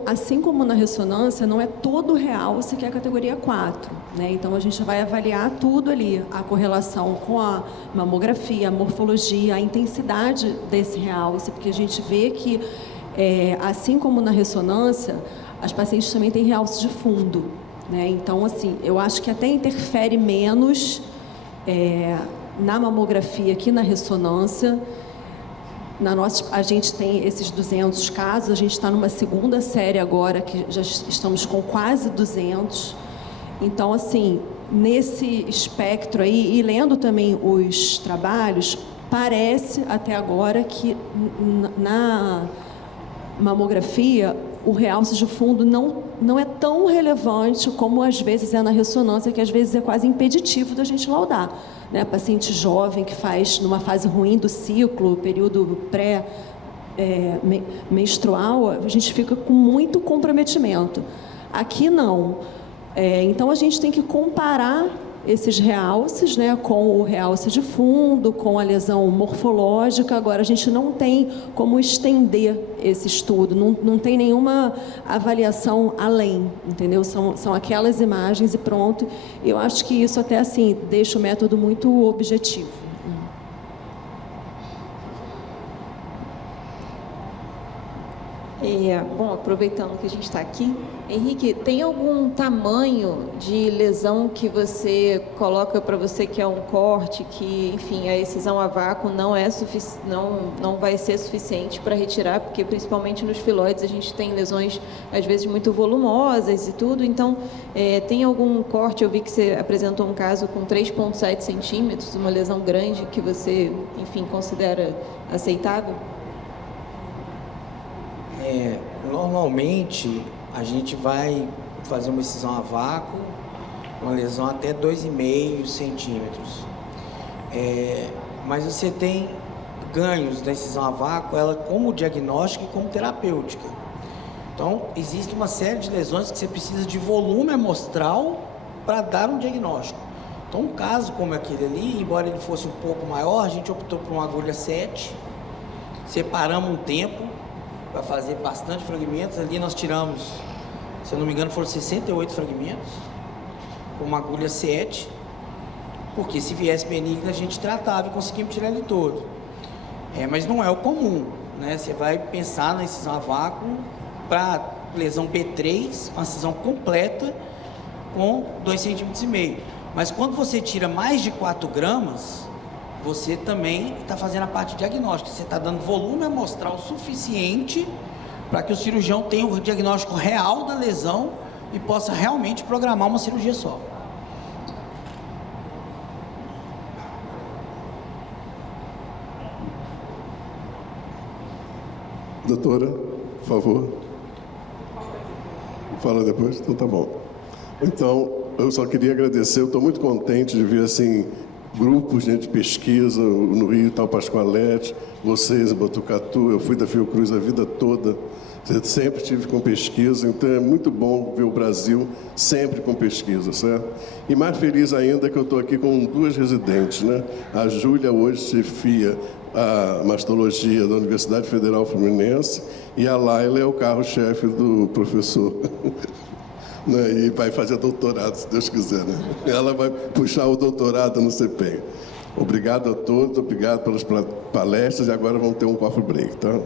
assim como na ressonância, não é todo realce que é a categoria 4, né? Então a gente vai avaliar tudo ali, a correlação com a mamografia, a morfologia, a intensidade desse realce, porque a gente vê que, assim como na ressonância, as pacientes também têm realce de fundo, né? Então, assim, eu acho que até interfere menos na mamografia que na ressonância. A gente tem esses 200 casos, a gente está numa segunda série agora, que já estamos com quase 200. Então, assim, nesse espectro aí, e lendo também os trabalhos, parece até agora que na mamografia o realce de fundo não é tão relevante como às vezes é na ressonância, que às vezes é quase impeditivo da gente laudar, né? Paciente jovem que faz numa fase ruim do ciclo, período menstrual, a gente fica com muito comprometimento. Aqui não. Então a gente tem que comparar esses realces, né, com o realce de fundo, com a lesão morfológica. Agora, a gente não tem como estender esse estudo, não tem nenhuma avaliação além, entendeu? São aquelas imagens e pronto. Eu acho que isso até, assim, deixa o método muito objetivo. Bom, aproveitando que a gente está aqui, Henrique, tem algum tamanho de lesão que você coloca para você que é um corte, que, enfim, a excisão a vácuo não vai ser suficiente para retirar, porque principalmente nos filóides a gente tem lesões às vezes muito volumosas e tudo, então tem algum corte? Eu vi que você apresentou um caso com 3,7 centímetros, uma lesão grande que você, enfim, considera aceitável? Normalmente, a gente vai fazer uma excisão a vácuo, uma lesão até 2,5 centímetros. Mas você tem ganhos da excisão a vácuo, ela como diagnóstica e como terapêutica. Então, existe uma série de lesões que você precisa de volume amostral para dar um diagnóstico. Então, um caso como aquele ali, embora ele fosse um pouco maior, a gente optou por uma agulha 7, separamos um tempo para fazer bastante fragmentos. Ali nós tiramos, se eu não me engano, foram 68 fragmentos, com uma agulha 7, porque se viesse benigno a gente tratava e conseguimos tirar ele todo. Mas não é o comum, né? Você vai pensar na excisão a vácuo para lesão B3, uma excisão completa com 2,5 cm. Mas quando você tira mais de 4 gramas, você também está fazendo a parte diagnóstica. Você está dando volume amostral suficiente para que o cirurgião tenha o diagnóstico real da lesão e possa realmente programar uma cirurgia só. Doutora, por favor. Fala depois? Então tá bom. Então, eu só queria agradecer, eu estou muito contente de ver assim grupos de pesquisa no Rio, tal Pascoalete, vocês em Botucatu, eu fui da Fiocruz a vida toda, sempre estive com pesquisa, então é muito bom ver o Brasil sempre com pesquisa, certo? E mais feliz ainda que eu estou aqui com 2 residentes, né? A Júlia hoje chefia a mastologia da Universidade Federal Fluminense e a Laila é o carro-chefe do professor. E vai fazer doutorado, se Deus quiser, né? Ela vai puxar o doutorado no CPEM. Obrigado a todos, obrigado pelas palestras e agora vamos ter um coffee break, tá?